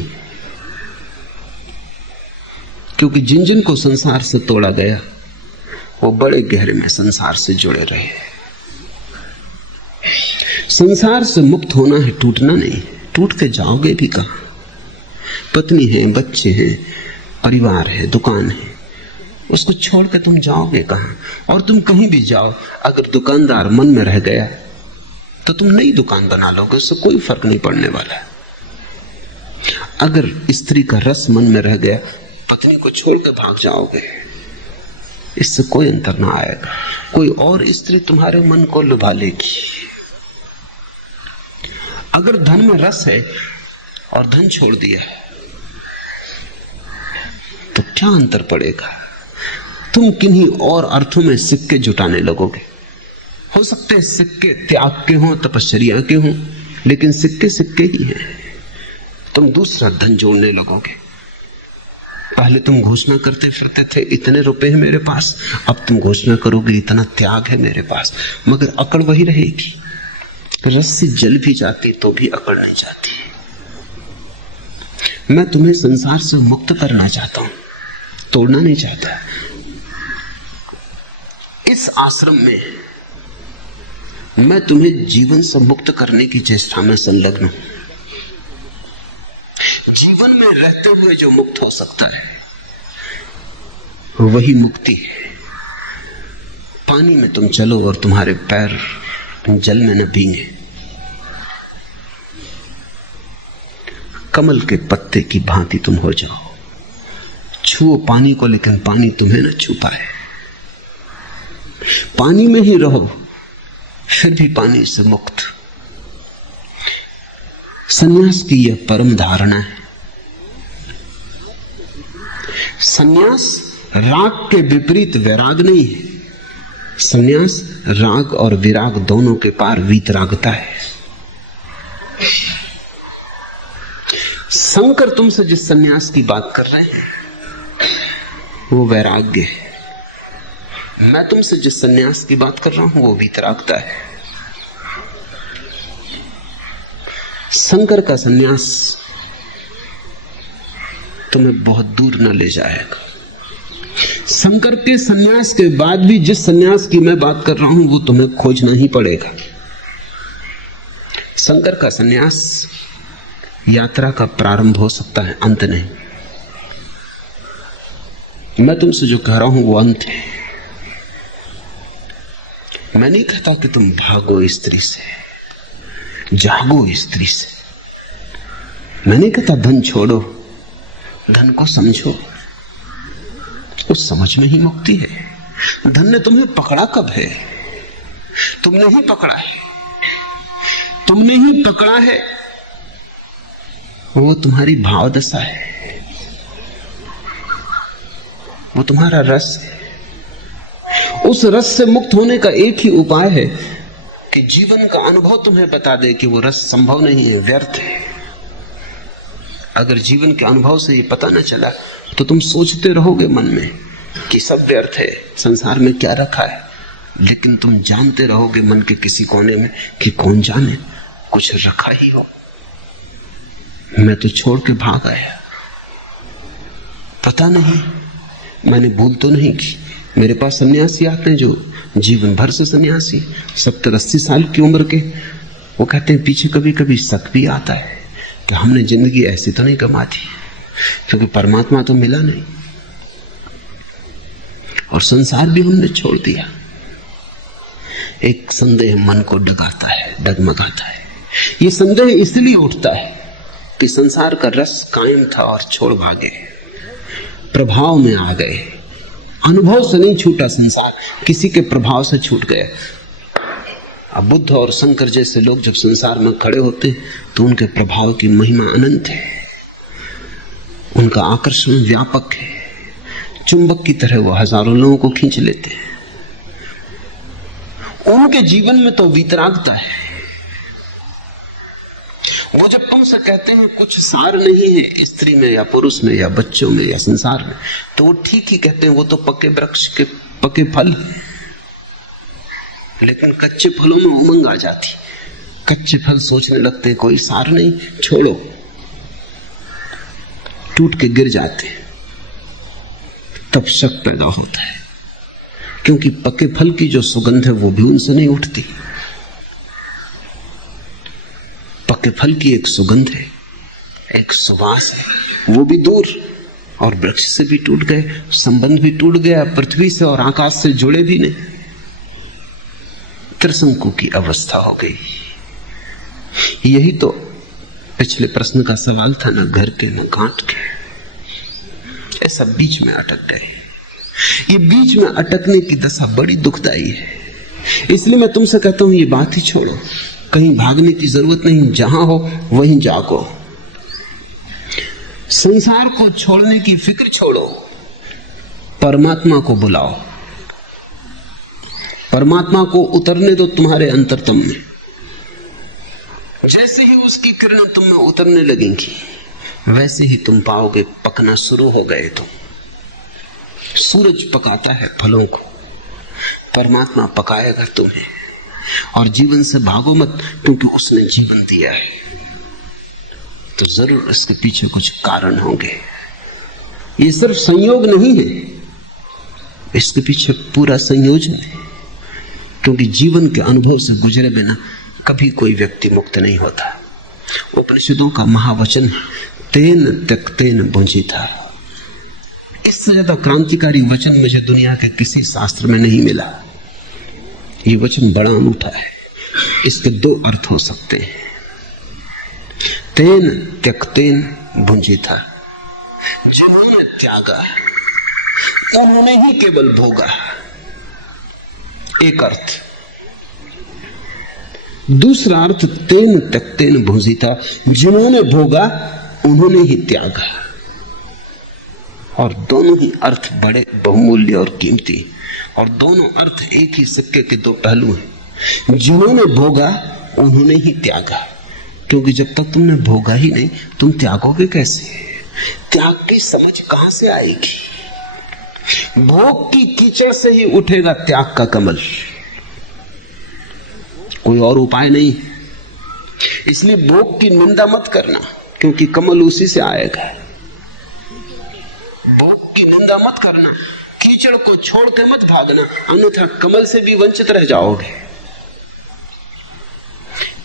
क्योंकि जिन जिन को संसार से तोड़ा गया वो बड़े गहरे में संसार से जुड़े रहे। संसार से मुक्त होना है, टूटना नहीं। टूट के जाओगे भी कहां? पत्नी है, बच्चे हैं, परिवार है, दुकान है, उसको छोड़ के तुम जाओगे कहां? और तुम कहीं भी जाओ, अगर दुकानदार मन में रह गया तो तुम नई दुकान बना लोगे, उससे कोई फर्क नहीं पड़ने वाला। अगर स्त्री का रस मन में रह गया, पत्नी को छोड़ के भाग जाओगे, इससे कोई अंतर ना आएगा। कोई और स्त्री तुम्हारे मन को लुभा लेगी। अगर धन में रस है और धन छोड़ दिया तो क्या अंतर पड़ेगा? तुम किन्हीं और अर्थों में सिक्के जुटाने लगोगे। हो सकते हैं सिक्के त्याग के हों, तपश्चर्या के हों, लेकिन सिक्के सिक्के ही हैं। तुम दूसरा धन जोड़ने लगोगे। पहले तुम घोषणा करते फिरते थे इतने रुपए हैं मेरे पास, अब तुम घोषणा करोगे इतना त्याग है मेरे पास, मगर अकड़ वही रहेगी। रस्सी जल भी जाती तो भी अकड़ नहीं जाती। मैं तुम्हें संसार से मुक्त करना चाहता हूं, तोड़ना नहीं चाहता। इस आश्रम में मैं तुम्हें जीवन से मुक्त करने की चेष्टा में संलग्न हूं। जीवन में रहते हुए जो मुक्त हो सकता है वही मुक्ति है। पानी में तुम चलो और तुम्हारे पैर जल में न भींगे। कमल के पत्ते की भांति तुम हो जाओ, छुओ पानी को लेकिन पानी तुम्हें न छू पाए। पानी में ही रहो फिर भी पानी से मुक्त। संन्यास की यह परम धारणा है। संन्यास राग के विपरीत वैराग नहीं है। संन्यास राग और विराग दोनों के पार वीतरागता है। शंकर तुमसे जिस संन्यास की बात कर रहे हैं वो वैराग्य है। मैं तुमसे जिस संन्यास की बात कर रहा हूं वो वीतरागता है। शंकर का संन्यास तुम्हें बहुत दूर न ले जाएगा। शंकर के संन्यास के बाद भी जिस संन्यास की मैं बात कर रहा हूं वो तुम्हें खोजना ही पड़ेगा। शंकर का संन्यास यात्रा का प्रारंभ हो सकता है, अंत नहीं। मैं तुमसे जो कह रहा हूं वो अंत है। मैं नहीं कहता कि तुम भागो स्त्री से, जागो स्त्री से। मैं नहीं कहता धन छोड़ो, धन को समझो। उस समझ में ही मुक्ति है। धन ने तुम्हें पकड़ा कब है? तुमने ही पकड़ा है। तुमने ही पकड़ा है। वो तुम्हारी भाव दशा है, वो तुम्हारा रस है। उस रस से मुक्त होने का एक ही उपाय है कि जीवन का अनुभव तुम्हें बता दे कि वो रस संभव नहीं है, व्यर्थ है। अगर जीवन के अनुभव से ये पता न चला तो तुम सोचते रहोगे मन में कि सब व्यर्थ है, संसार में क्या रखा है। लेकिन तुम जानते रहोगे मन के किसी कोने में कि कौन जाने कुछ रखा ही हो। मैं तो छोड़ के भाग आया, पता नहीं मैंने भूल तो नहीं की। मेरे पास सन्यासी आते हैं जो जीवन भर से सन्यासी, 70-80 साल की उम्र के, वो कहते हैं पीछे कभी कभी शक भी आता है कि हमने जिंदगी ऐसी तो नहीं कमा दी, क्योंकि परमात्मा तो मिला नहीं और संसार भी हमने छोड़ दिया। एक संदेह मन को डगाता है, डगमगाता है। ये संदेह इसलिए उठता है कि संसार का रस कायम था और छोड़ भागे, प्रभाव में आ गए। अनुभव से नहीं छूटा संसार, किसी के प्रभाव से छूट गए। अब बुद्ध और शंकर जैसे लोग जब संसार में खड़े होते तो उनके प्रभाव की महिमा अनंत है, उनका आकर्षण व्यापक है। चुंबक की तरह वो हजारों लोगों को खींच लेते हैं। उनके जीवन में तो वीतरागता है। वो जब तुमसे कहते हैं कुछ सार नहीं है स्त्री में या पुरुष में या बच्चों में या संसार में, तो वो ठीक ही कहते हैं, वो तो पके वृक्ष के पके फल। लेकिन कच्चे फलों में उमंग आ जाती। कच्चे फल सोचने लगते हैं कोई सार नहीं, छोड़ो, टूट के गिर जाते हैं। तब शक पैदा होता है, क्योंकि पके फल की जो सुगंध है वो भी उनसे नहीं उठती। पके फल की एक सुगंध है, एक सुवास है, वो भी दूर। और वृक्ष से भी टूट गए, संबंध भी टूट गया, पृथ्वी से और आकाश से जुड़े भी नहीं। त्रिशंकु की अवस्था हो गई। यही तो पिछले प्रश्न का सवाल था, न घर के न गांठ के, ऐसा बीच में अटक गए। ये बीच में अटकने की दशा बड़ी दुखदाई है। इसलिए मैं तुमसे कहता हूं ये बात ही छोड़ो, कहीं भागने की जरूरत नहीं, जहां हो वहीं जागो। संसार को छोड़ने की फिक्र छोड़ो, परमात्मा को बुलाओ। परमात्मा को उतरने दो तुम्हारे अंतरतम में। जैसे ही उसकी किरणें तुम में उतरने लगेंगी, वैसे ही तुम पाओगे पकना शुरू हो गए तुम। सूरज पकाता है फलों को, परमात्मा पकाएगा तुम्हें। और जीवन से भागो मत, क्योंकि उसने जीवन दिया है तो जरूर इसके पीछे कुछ कारण होंगे। ये सिर्फ संयोग नहीं है, इसके पीछे पूरा संयोजन है। क्योंकि जीवन के अनुभव से गुजरे बिना कभी कोई व्यक्ति मुक्त नहीं होता। उपनिषदों का महावचन तेन त्यक्तेन भुंजीता, इससे ज्यादा क्रांतिकारी वचन मुझे दुनिया के किसी शास्त्र में नहीं मिला। ये वचन बड़ा अनूठा है। इसके दो अर्थ हो सकते हैं। तेन त्यक्तेन भुंजीता, जिन्होंने त्यागा उन्होंने ही केवल भोगा, एक अर्थ। दूसरा अर्थ तेन त्यक्तेन भुंजीता, जिन्होंने भोगा उन्होंने ही त्यागा। और दोनों ही अर्थ बड़े बहुमूल्य और कीमती, और दोनों अर्थ एक ही सिक्के के दो पहलू हैं। जिन्होंने भोगा उन्होंने ही त्यागा, क्योंकि जब तक तुमने भोगा ही नहीं तुम त्यागोगे कैसे? त्याग की समझ कहां से आएगी? भोग की कीचड़ से ही उठेगा त्याग का कमल, कोई और उपाय नहीं। इसलिए भोग की निंदा मत करना, क्योंकि कमल उसी से आएगा। भोग की निंदा मत करना, कीचड़ को छोड़ के मत भागना, अन्यथा कमल से भी वंचित रह जाओगे।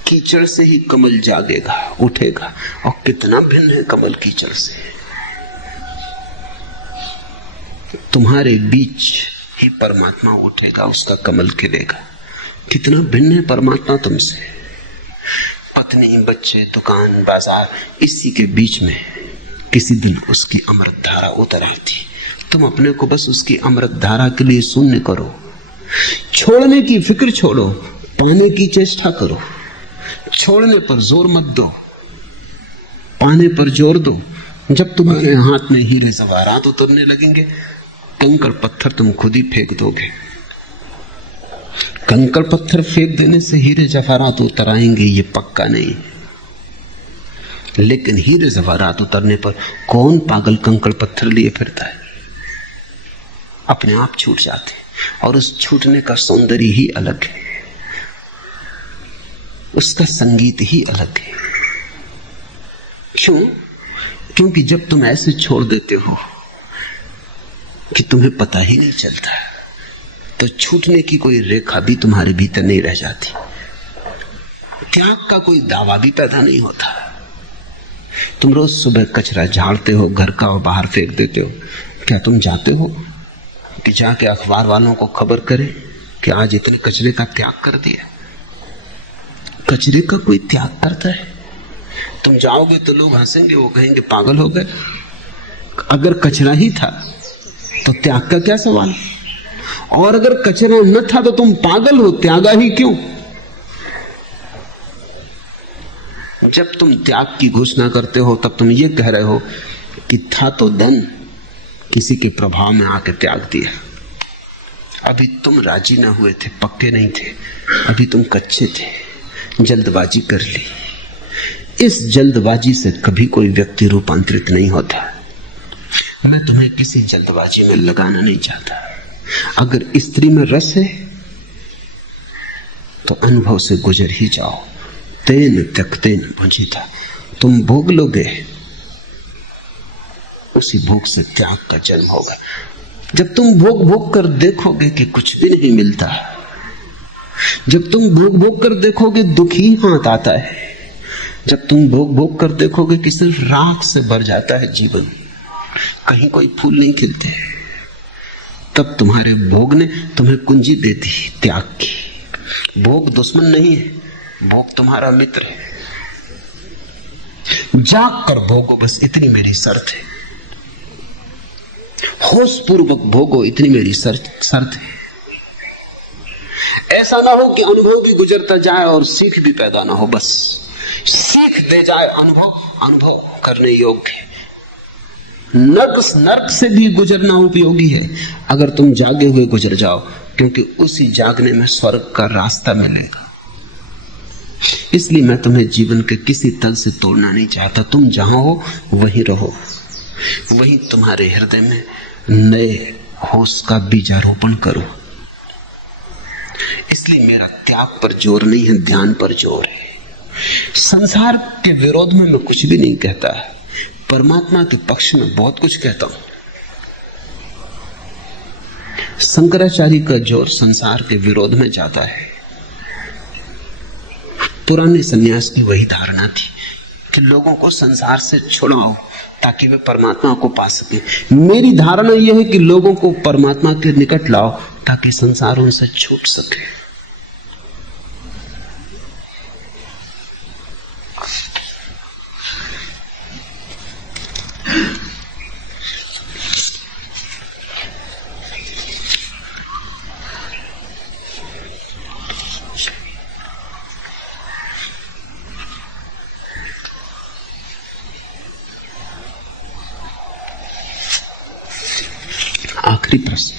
कीचड़ से ही कमल जागेगा, उठेगा, और कितना भिन्न है कमल कीचड़ से। तुम्हारे बीच ही परमात्मा उठेगा, उसका कमल खिलेगा। कितना भिन्न है परमात्मा तुमसे। पत्नी, बच्चे, दुकान, बाजार, इसी के बीच में किसी दिन उसकी अमृत धारा उतर आती। तुम अपने को बस उसकी अमृत धारा के लिए शून्य करो। छोड़ने की फिक्र छोड़ो, पाने की चेष्टा करो। छोड़ने पर जोर मत दो, पाने पर जोर दो। जब तुम्हारे हाथ में हीरे जवाहरात उतरने लगेंगे, कंकड़ पत्थर तुम खुद ही फेंक दोगे। कंकड़ पत्थर फेंक देने से हीरे जवाहरात उतर आएंगे ये पक्का नहीं, लेकिन हीरे जवाहरात उतरने पर कौन पागल कंकड़ पत्थर लिए फिरता है? अपने आप छूट जाते, और उस छूटने का सौंदर्य ही अलग है, उसका संगीत ही अलग है। क्यों? क्योंकि जब तुम ऐसे छोड़ देते हो कि तुम्हें पता ही नहीं चलता, तो छूटने की कोई रेखा भी तुम्हारे भीतर नहीं रह जाती। त्याग का कोई दावा भी पैदा नहीं होता। तुम रोज सुबह कचरा झाड़ते हो, घर का और बाहर फेंक देते हो। क्या तुम जाते हो कि जाके अखबार वालों को खबर करें कि आज इतने कचरे का त्याग कर दिया? कचरे का कोई त्याग करता है? तुम जाओगे तो लोग हंसेंगे, वो कहेंगे पागल हो गए। अगर कचरा ही था तो त्याग का क्या सवाल? और अगर कचरा न था तो तुम पागल हो, त्यागा ही क्यों? जब तुम त्याग की घोषणा करते हो तब तुम ये कह रहे हो कि था तो धन, किसी के प्रभाव में आके त्याग दिया। अभी तुम राजी ना हुए थे, पक्के नहीं थे, अभी तुम कच्चे थे, जल्दबाजी कर ली। इस जल्दबाजी से कभी कोई व्यक्ति रूपांतरित नहीं होता। मैं तुम्हें किसी जल्दबाजी में लगाना नहीं चाहता। अगर स्त्री में रस है तो अनुभव से गुजर ही जाओ। तेन त्यक्तेन भुंजीता, तुम भोग लोगे, उसी भोग से त्याग का जन्म होगा। जब तुम भोग भोग कर देखोगे कि कुछ भी नहीं मिलता, जब तुम भोग भोग कर देखोगे दुख ही हाथ आता है, जब तुम भोग भोग कर देखोगे कि सिर्फ राख से भर जाता है जीवन, कहीं कोई फूल नहीं खिलते, तब तुम्हारे भोग ने तुम्हें कुंजी दे दी त्याग की। भोग दुश्मन नहीं है, भोग तुम्हारा मित्र है। जाग कर भोगो, बस इतनी मेरी शर्त है। होश पूर्वक भोगो, इतनी मेरी शर्त है। ऐसा ना हो कि अनुभव भी गुजरता जाए और सीख भी पैदा ना हो, बस सीख दे जाए अनुभव करने योग्य। नर्क से भी गुजरना उपयोगी है अगर तुम जागे हुए गुजर जाओ, क्योंकि उसी जागने में स्वर्ग का रास्ता मिलेगा। इसलिए मैं तुम्हें जीवन के किसी तल से तोड़ना नहीं चाहता। तुम जहां हो वहीं रहो, वहीं तुम्हारे हृदय में नए होश का बीजारोपण करो। इसलिए मेरा त्याग पर जोर नहीं है, ध्यान पर जोर है। संसार के विरोध में मैं कुछ भी नहीं कहता, परमात्मा के पक्ष में बहुत कुछ कहता हूं। शंकराचार्य का जोर संसार के विरोध में जाता है। पुराने सन्यास की वही धारणा थी कि लोगों को संसार से छुड़ाओ ताकि वे परमात्मा को पा सके। मेरी धारणा यह है कि लोगों को परमात्मा के निकट लाओ ताकि संसार उनसे छूट सके। आखिरी प्रश्न।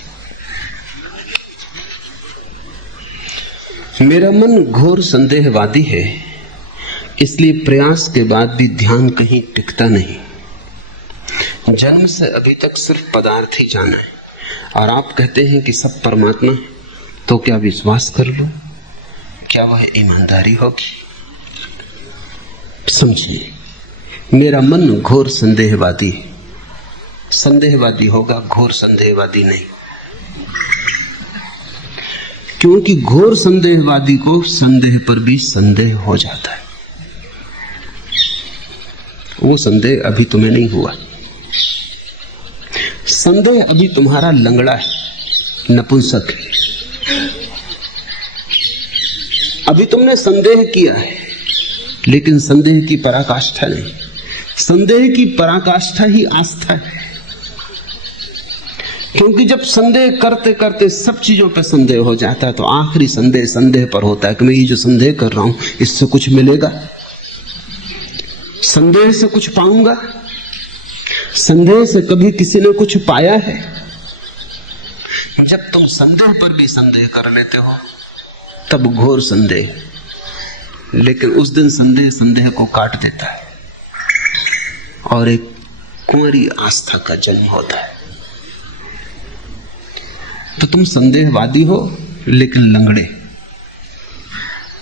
मेरा मन घोर संदेहवादी है, इसलिए प्रयास के बाद भी ध्यान कहीं टिकता नहीं। जन्म से अभी तक सिर्फ पदार्थ ही जाना है और आप कहते हैं कि सब परमात्मा, तो क्या विश्वास कर लो? क्या वह ईमानदारी होगी? समझिए, मेरा मन घोर संदेहवादी है। संदेहवादी होगा, घोर संदेहवादी नहीं, क्योंकि घोर संदेहवादी को संदेह पर भी संदेह हो जाता है। वो संदेह अभी तुम्हें नहीं हुआ। संदेह अभी तुम्हारा लंगड़ा है, नपुंसक है। अभी तुमने संदेह किया है, लेकिन संदेह की पराकाष्ठा नहीं। संदेह की पराकाष्ठा ही आस्था है। क्योंकि जब संदेह करते करते सब चीजों पर संदेह हो जाता है, तो आखिरी संदेह संदेह पर होता है कि मैं ये जो संदेह कर रहा हूं इससे कुछ मिलेगा, संदेह से कुछ पाऊंगा, संदेह से कभी किसी ने कुछ पाया है। जब तुम संदेह पर भी संदेह कर लेते हो तब घोर संदेह, लेकिन उस दिन संदेह संदेह को काट देता है और एक कुंवारी आस्था का जन्म होता है। तो तुम संदेहवादी हो लेकिन लंगड़े,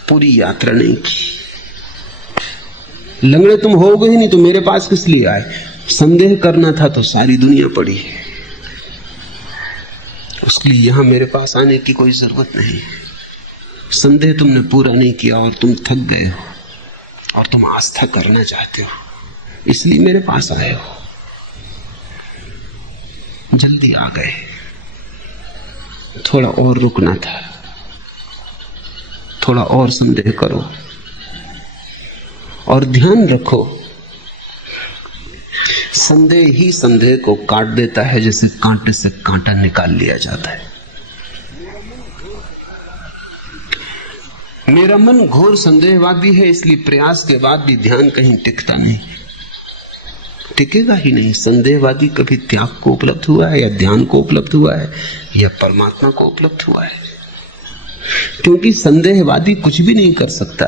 पूरी यात्रा नहीं की। लंगड़े तुम होगे ही नहीं तो मेरे पास किस लिए आए? संदेह करना था तो सारी दुनिया पड़ी है, उसके लिए यहां मेरे पास आने की कोई जरूरत नहीं। संदेह तुमने पूरा नहीं किया और तुम थक गए हो और तुम आस्था करना चाहते हो, इसलिए मेरे पास आए हो। जल्दी आ गए, थोड़ा और रुकना था, थोड़ा और संदेह करो और ध्यान रखो, संदेह ही संदेह को काट देता है, जैसे कांटे से कांटा निकाल लिया जाता है। मेरा मन घोर संदेहवादी है, इसलिए प्रयास के बाद भी ध्यान कहीं टिकता नहीं। टिकेगा ही नहीं। संदेहवादी कभी त्याग को उपलब्ध हुआ है या ध्यान को उपलब्ध हुआ है या परमात्मा को उपलब्ध हुआ है? क्योंकि संदेहवादी कुछ भी नहीं कर सकता,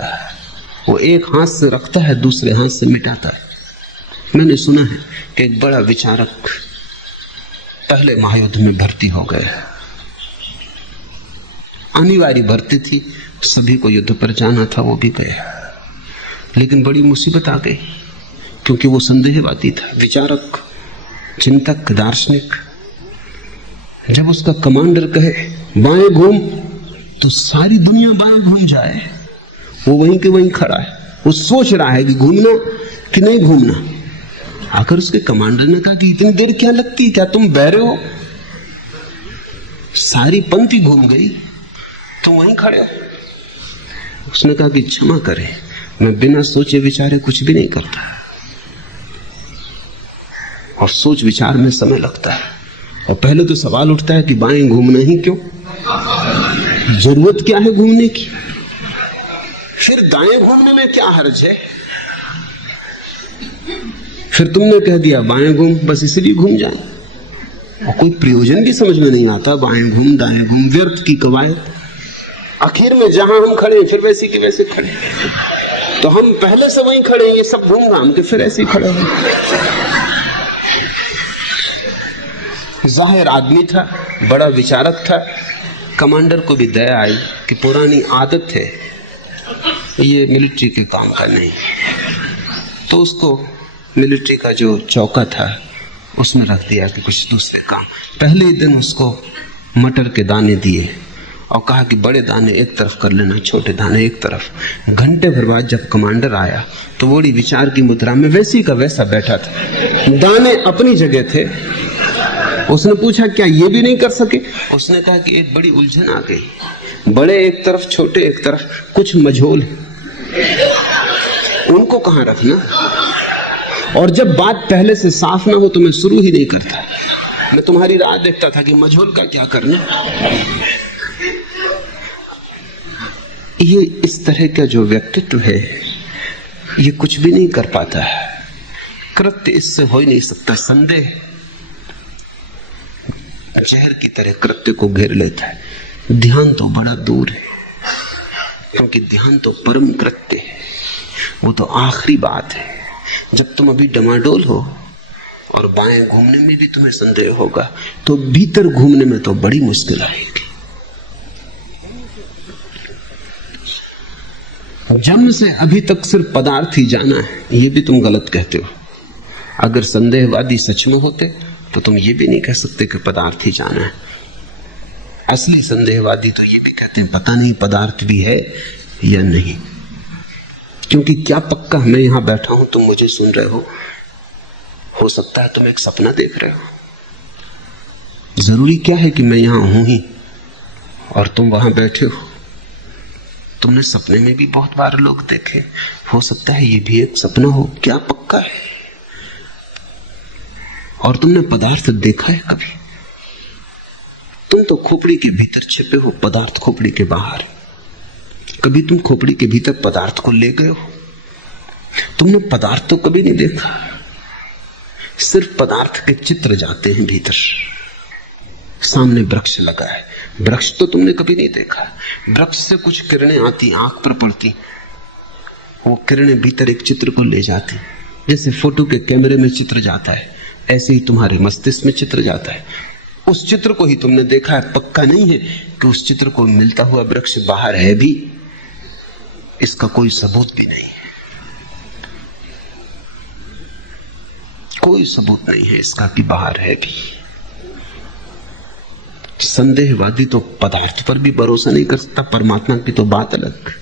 वो एक हाथ से रखता है दूसरे हाथ से मिटाता है। मैंने सुना है कि एक बड़ा विचारक पहले महायुद्ध में भर्ती हो गए, अनिवार्य भर्ती थी, सभी को युद्ध पर जाना था, वो भी गया, लेकिन बड़ी मुसीबत आ गई क्योंकि वो संदेहवादी था, विचारक, चिंतक, दार्शनिक। जब उसका कमांडर कहे बाएं घूम तो सारी दुनिया बाएं घूम जाए, वो वहीं के वहीं खड़ा है, वो सोच रहा है कि घूमना कि नहीं घूमना। आकर उसके कमांडर ने कहा कि इतनी देर क्या लगती, क्या तुम बहरे हो? सारी पंक्ति घूम गई, तुम वहीं खड़े हो। उसने कहा कि क्षमा करें, मैं बिना सोचे विचारे कुछ भी नहीं करता, और सोच विचार में समय लगता है। और पहले तो सवाल उठता है कि बाएं घूमना ही क्यों, जरूरत क्या है घूमने की? फिर दाएं घूमने में क्या हर्ज है? फिर तुमने कह दिया बाएं घूम, बस इसलिए घूम जाए, और कोई प्रयोजन भी समझ में नहीं आता। बाएं घूम दाएं घूम, व्यर्थ की कवायद। आखिर में जहां हम खड़े फिर वैसे के वैसे खड़े, तो हम पहले से वहीं खड़े, ये सब घूम घाम के फिर ऐसे ही खड़े हैं। जाहिर आदमी था, बड़ा विचारक था। कमांडर को भी दया आई कि पुरानी आदत है, ये मिलिट्री के काम का नहीं, तो उसको मिलिट्री का जो चौका था उसमें रख दिया कि कुछ दूसरे काम। पहले ही दिन उसको मटर के दाने दिए और कहा कि बड़े दाने एक तरफ कर लेना, छोटे दाने एक तरफ। घंटे भर बाद जब कमांडर आया तो बड़ी विचार की मुद्रा में वैसी का वैसा बैठा था, दाने अपनी जगह थे। उसने पूछा क्या ये भी नहीं कर सके? उसने कहा कि एक बड़ी उलझन आ गई, बड़े एक तरफ छोटे एक तरफ, कुछ मझोल, उनको कहां रखना। और जब बात पहले से साफ ना हो तो मैं शुरू ही नहीं करता, मैं तुम्हारी राह देखता था कि मझोल का क्या करना। ये इस तरह का जो व्यक्तित्व है ये कुछ भी नहीं कर पाता है, कृत्य इससे हो ही नहीं सकता। संदेह जहर की तरह कृत्य को घेर लेता है। ध्यान तो बड़ा दूर है, क्योंकि ध्यान तो परम कृत्य है, वो तो आखिरी बात है। जब तुम अभी डमाडोल हो और बाएं घूमने में भी तुम्हें संदेह होगा, तो भीतर घूमने में तो बड़ी मुश्किल आएगी। जन्म से अभी तक सिर्फ पदार्थ ही जाना है, ये भी तुम गलत कहते हो। अगर संदेहवादी सच में होते तो तुम ये भी नहीं कह सकते कि पदार्थ ही जाना है। असली संदेहवादी तो ये भी कहते हैं पता नहीं पदार्थ भी है या नहीं, क्योंकि क्या पक्का मैं यहां बैठा हूं, तुम मुझे सुन रहे हो सकता है तुम एक सपना देख रहे हो। जरूरी क्या है कि मैं यहां हूं ही और तुम वहां बैठे हो? तुमने सपने में भी बहुत बार लोग देखे, हो सकता है ये भी एक सपना हो, क्या पक्का है? और तुमने पदार्थ देखा है कभी? तुम तो खोपड़ी के भीतर छिपे हो, पदार्थ खोपड़ी के बाहर। कभी तुम खोपड़ी के भीतर पदार्थ को ले गए हो? तुमने पदार्थ तो कभी नहीं देखा, सिर्फ पदार्थ के चित्र जाते हैं भीतर। सामने वृक्ष लगा है, वृक्ष तो तुमने कभी नहीं देखा। वृक्ष से कुछ किरणें आती, आंख पर पड़ती, वो किरणें भीतर एक चित्र को ले जाती। जैसे फोटो के कैमरे में चित्र जाता है, ऐसे ही तुम्हारे मस्तिष्क में चित्र जाता है। उस चित्र को ही तुमने देखा है, पक्का नहीं है कि उस चित्र को मिलता हुआ वृक्ष बाहर है भी, इसका कोई सबूत भी नहीं है। कोई सबूत नहीं है इसका कि बाहर है भी। संदेहवादी तो पदार्थ पर भी भरोसा नहीं कर सकता, परमात्मा की तो बात अलग।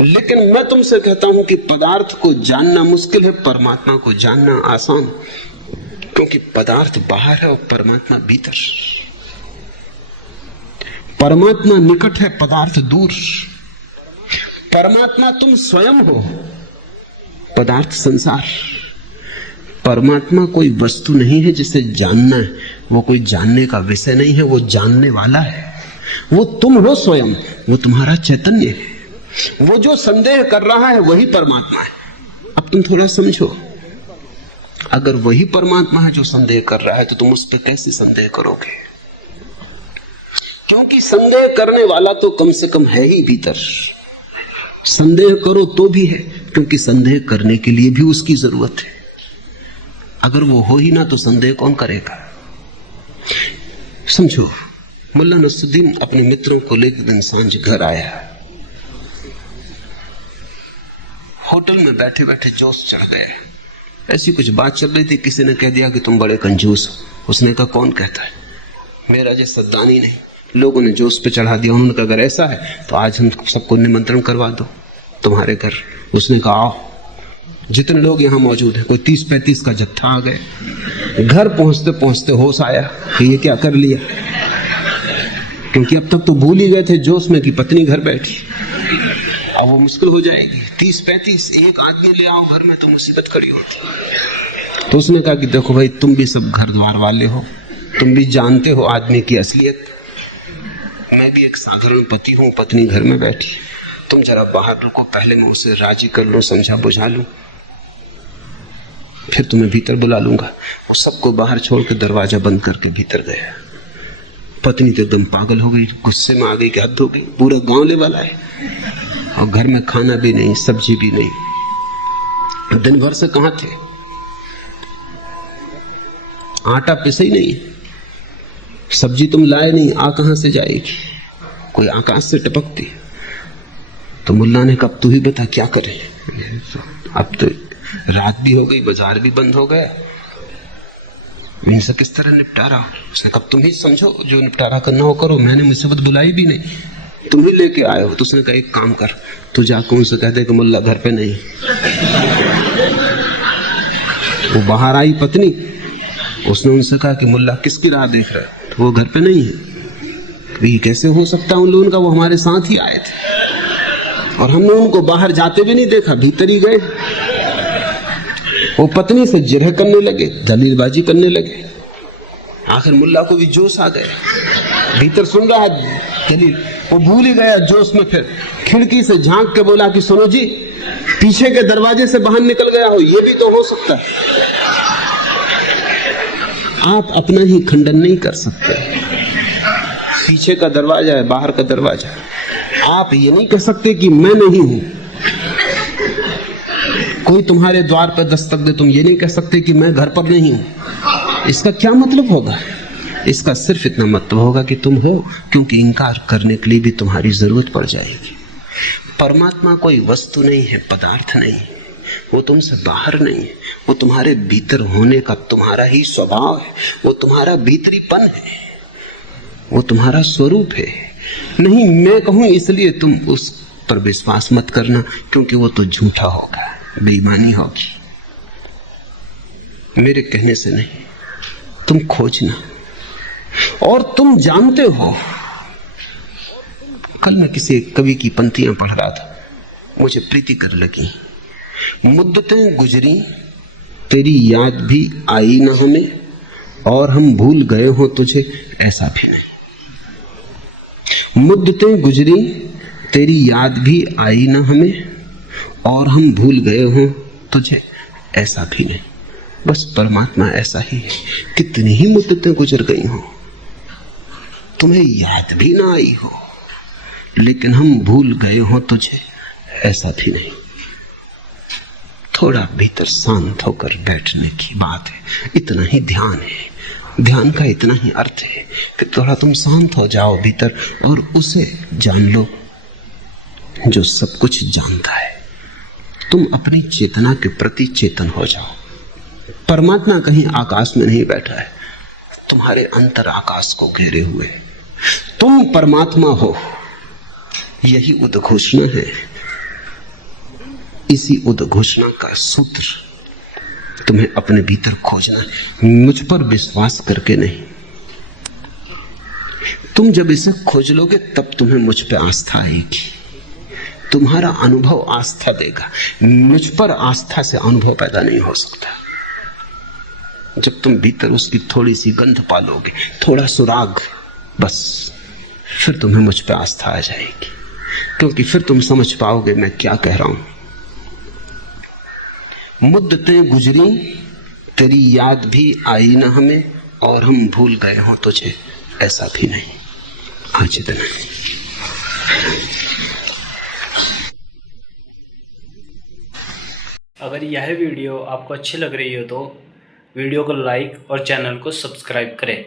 लेकिन मैं तुमसे कहता हूं कि पदार्थ को जानना मुश्किल है, परमात्मा को जानना आसान, क्योंकि पदार्थ बाहर है और परमात्मा भीतर। परमात्मा निकट है, पदार्थ दूर। परमात्मा तुम स्वयं हो, पदार्थ संसार। परमात्मा कोई वस्तु नहीं है जिसे जानना है, वो कोई जानने का विषय नहीं है, वो जानने वाला है। वो तुम हो स्वयं, वो तुम्हारा चैतन्य है। वो जो संदेह कर रहा है वही परमात्मा है। अब तुम थोड़ा समझो, अगर वही परमात्मा है जो संदेह कर रहा है तो तुम उस पर कैसे संदेह करोगे? क्योंकि संदेह करने वाला तो कम से कम है ही भीतर। संदेह करो तो भी है, क्योंकि संदेह करने के लिए भी उसकी जरूरत है। अगर वो हो ही ना तो संदेह कौन करेगा? समझो, मुल्ला नसरुद्दीन अपने मित्रों को लेकर दिन सांझ घर आया। होटल में बैठे बैठे जोश चढ़ गए, ऐसी कुछ बात चल रही थी, किसी ने कह दिया कि तुम बड़े कंजूस हो। उसने कहा कौन कहता है, मेरा जैसा दानी नहीं। लोगों ने जोश पे चढ़ा दिया। उन्होंने कहा अगर ऐसा है तो आज हम सबको निमंत्रण करवा दो तुम्हारे घर। उसने कहा आओ, जितने लोग यहाँ मौजूद हैं, कोई 30-35 का जत्था आ गए। घर पहुंचते पहुंचते होश आया कि ये क्या कर लिया, क्योंकि अब तक तो भूल ही गए थे जोश में कि पत्नी घर बैठी। अब वो मुश्किल हो जाएगी, 30-35 एक आदमी ले आओ घर में तो मुसीबत खड़ी होती। तो उसने कहा कि देखो भाई, तुम भी सब घर द्वार वाले हो, तुम भी जानते हो आदमी की असलियत। मैं भी एक साधारण पति हूँ, पत्नी घर में बैठी, तुम जरा बाहर रुको, पहले मैं उसे राजी कर लूं, समझा बुझा लूं, फिर तुम्हें भीतर बुला लूंगा। वो सबको बाहर छोड़ के दरवाजा बंद करके भीतर गया। पत्नी तो एकदम पागल हो गई, गुस्से में आ गई कि हद हो गई, पूरा गांव ले वाला है और घर में खाना भी नहीं, सब्जी भी नहीं। दिन भर से कहां थे, आटा पिसे ही नहीं, सब्जी तुम लाए नहीं, आ कहां से जाएगी, कोई आकाश से टपकती। तो मुल्ला ने कहा तू ही बता क्या करें, अब तो रात भी हो गई, बाजार भी बंद हो गया, इनसे किस तरह निपटारा। उसने कहा तुम ही समझो, जो निपटारा करना हो करो, मैंने मुसीबत बुलाई भी नहीं, तुम ही लेके आए हो। तो उसने कहा एक काम कर, तू जाकर उनसे कह दे कि मुल्ला घर पे नहीं। वो बाहर आई पत्नी, उसने उनसे कहा कि मुल्ला किसकी राह देख रहा है, तो वो घर पे नहीं है। ये कैसे हो सकता है उन लोगों का, वो हमारे साथ ही आए थे और हमने उनको बाहर जाते भी नहीं देखा, भीतर ही गए। वो पत्नी से जिरह करने लगे, दलीलबाजी करने लगे। आखिर मुल्ला को भी जोश आ गया, भीतर सुन रहा है दलील, वो भूल ही गया जोश में। फिर खिड़की से झांक के बोला कि सुनो जी, पीछे के दरवाजे से बाहर निकल गया हो, ये भी तो हो सकता है। आप अपना ही खंडन नहीं कर सकते, पीछे का दरवाजा है, बाहर का दरवाजा। आप ये नहीं कह सकते कि मैं नहीं हूं। कोई तुम्हारे द्वार पर दस्तक दे, तुम ये नहीं कह सकते कि मैं घर पर नहीं हूं। इसका क्या मतलब होगा? इसका सिर्फ इतना मतलब होगा कि तुम हो, क्योंकि इंकार करने के लिए भी तुम्हारी जरूरत पड़ जाएगी। परमात्मा कोई वस्तु नहीं है, पदार्थ नहीं, वो तुमसे बाहर नहीं है, वो तुम्हारे भीतर होने का तुम्हारा ही स्वभाव है, वो तुम्हारा भीतरीपन है, वो तुम्हारा स्वरूप है। नहीं मैं कहूं इसलिए तुम उस पर विश्वास मत करना, क्योंकि वो तो झूठा होगा, बेईमानी होगी। मेरे कहने से नहीं, तुम खोजना। और तुम जानते हो, कल मैं किसी कवि की पंक्तियां पढ़ रहा था, मुझे प्रीति कर लगी। मुद्दतें गुजरी तेरी याद भी आई न हमें, और हम भूल गए हो तुझे ऐसा भी नहीं। मुद्दतें गुजरी तेरी याद भी आई न हमें, और हम भूल गए हो तुझे ऐसा भी नहीं। बस परमात्मा ऐसा ही है, कितनी ही मुद्दतें गुजर गई हो, तुम्हें याद भी ना आई हो, लेकिन हम भूल गए हो तुझे ऐसा भी नहीं। थोड़ा भीतर शांत होकर बैठने की बात है, इतना ही ध्यान है। ध्यान का इतना ही अर्थ है कि थोड़ा तुम शांत हो जाओ भीतर और उसे जान लो जो सब कुछ जानता है। तुम अपनी चेतना के प्रति चेतन हो जाओ। परमात्मा कहीं आकाश में नहीं बैठा है, तुम्हारे अंतर आकाश को घेरे हुए तुम परमात्मा हो, यही उद्घोषणा है। इसी उद्घोषणा का सूत्र तुम्हें अपने भीतर खोजना है, मुझ पर विश्वास करके नहीं। तुम जब इसे खोज लोगे तब तुम्हें मुझ पे आस्था आएगी, तुम्हारा अनुभव आस्था देगा। मुझ पर आस्था से अनुभव पैदा नहीं हो सकता। जब तुम भीतर उसकी थोड़ी सी गंध पालोगे, थोड़ा सुराग, बस फिर तुम्हें मुझ पे आस्था आ जाएगी, क्योंकि फिर तुम समझ पाओगे मैं क्या कह रहा हूं। मुद्दतें गुजरी तेरी याद भी आई न हमें, और हम भूल गए हो तुझे ऐसा भी नहीं। आज इतना। अगर यह वीडियो आपको अच्छी लग रही हो तो वीडियो को लाइक और चैनल को सब्सक्राइब करें।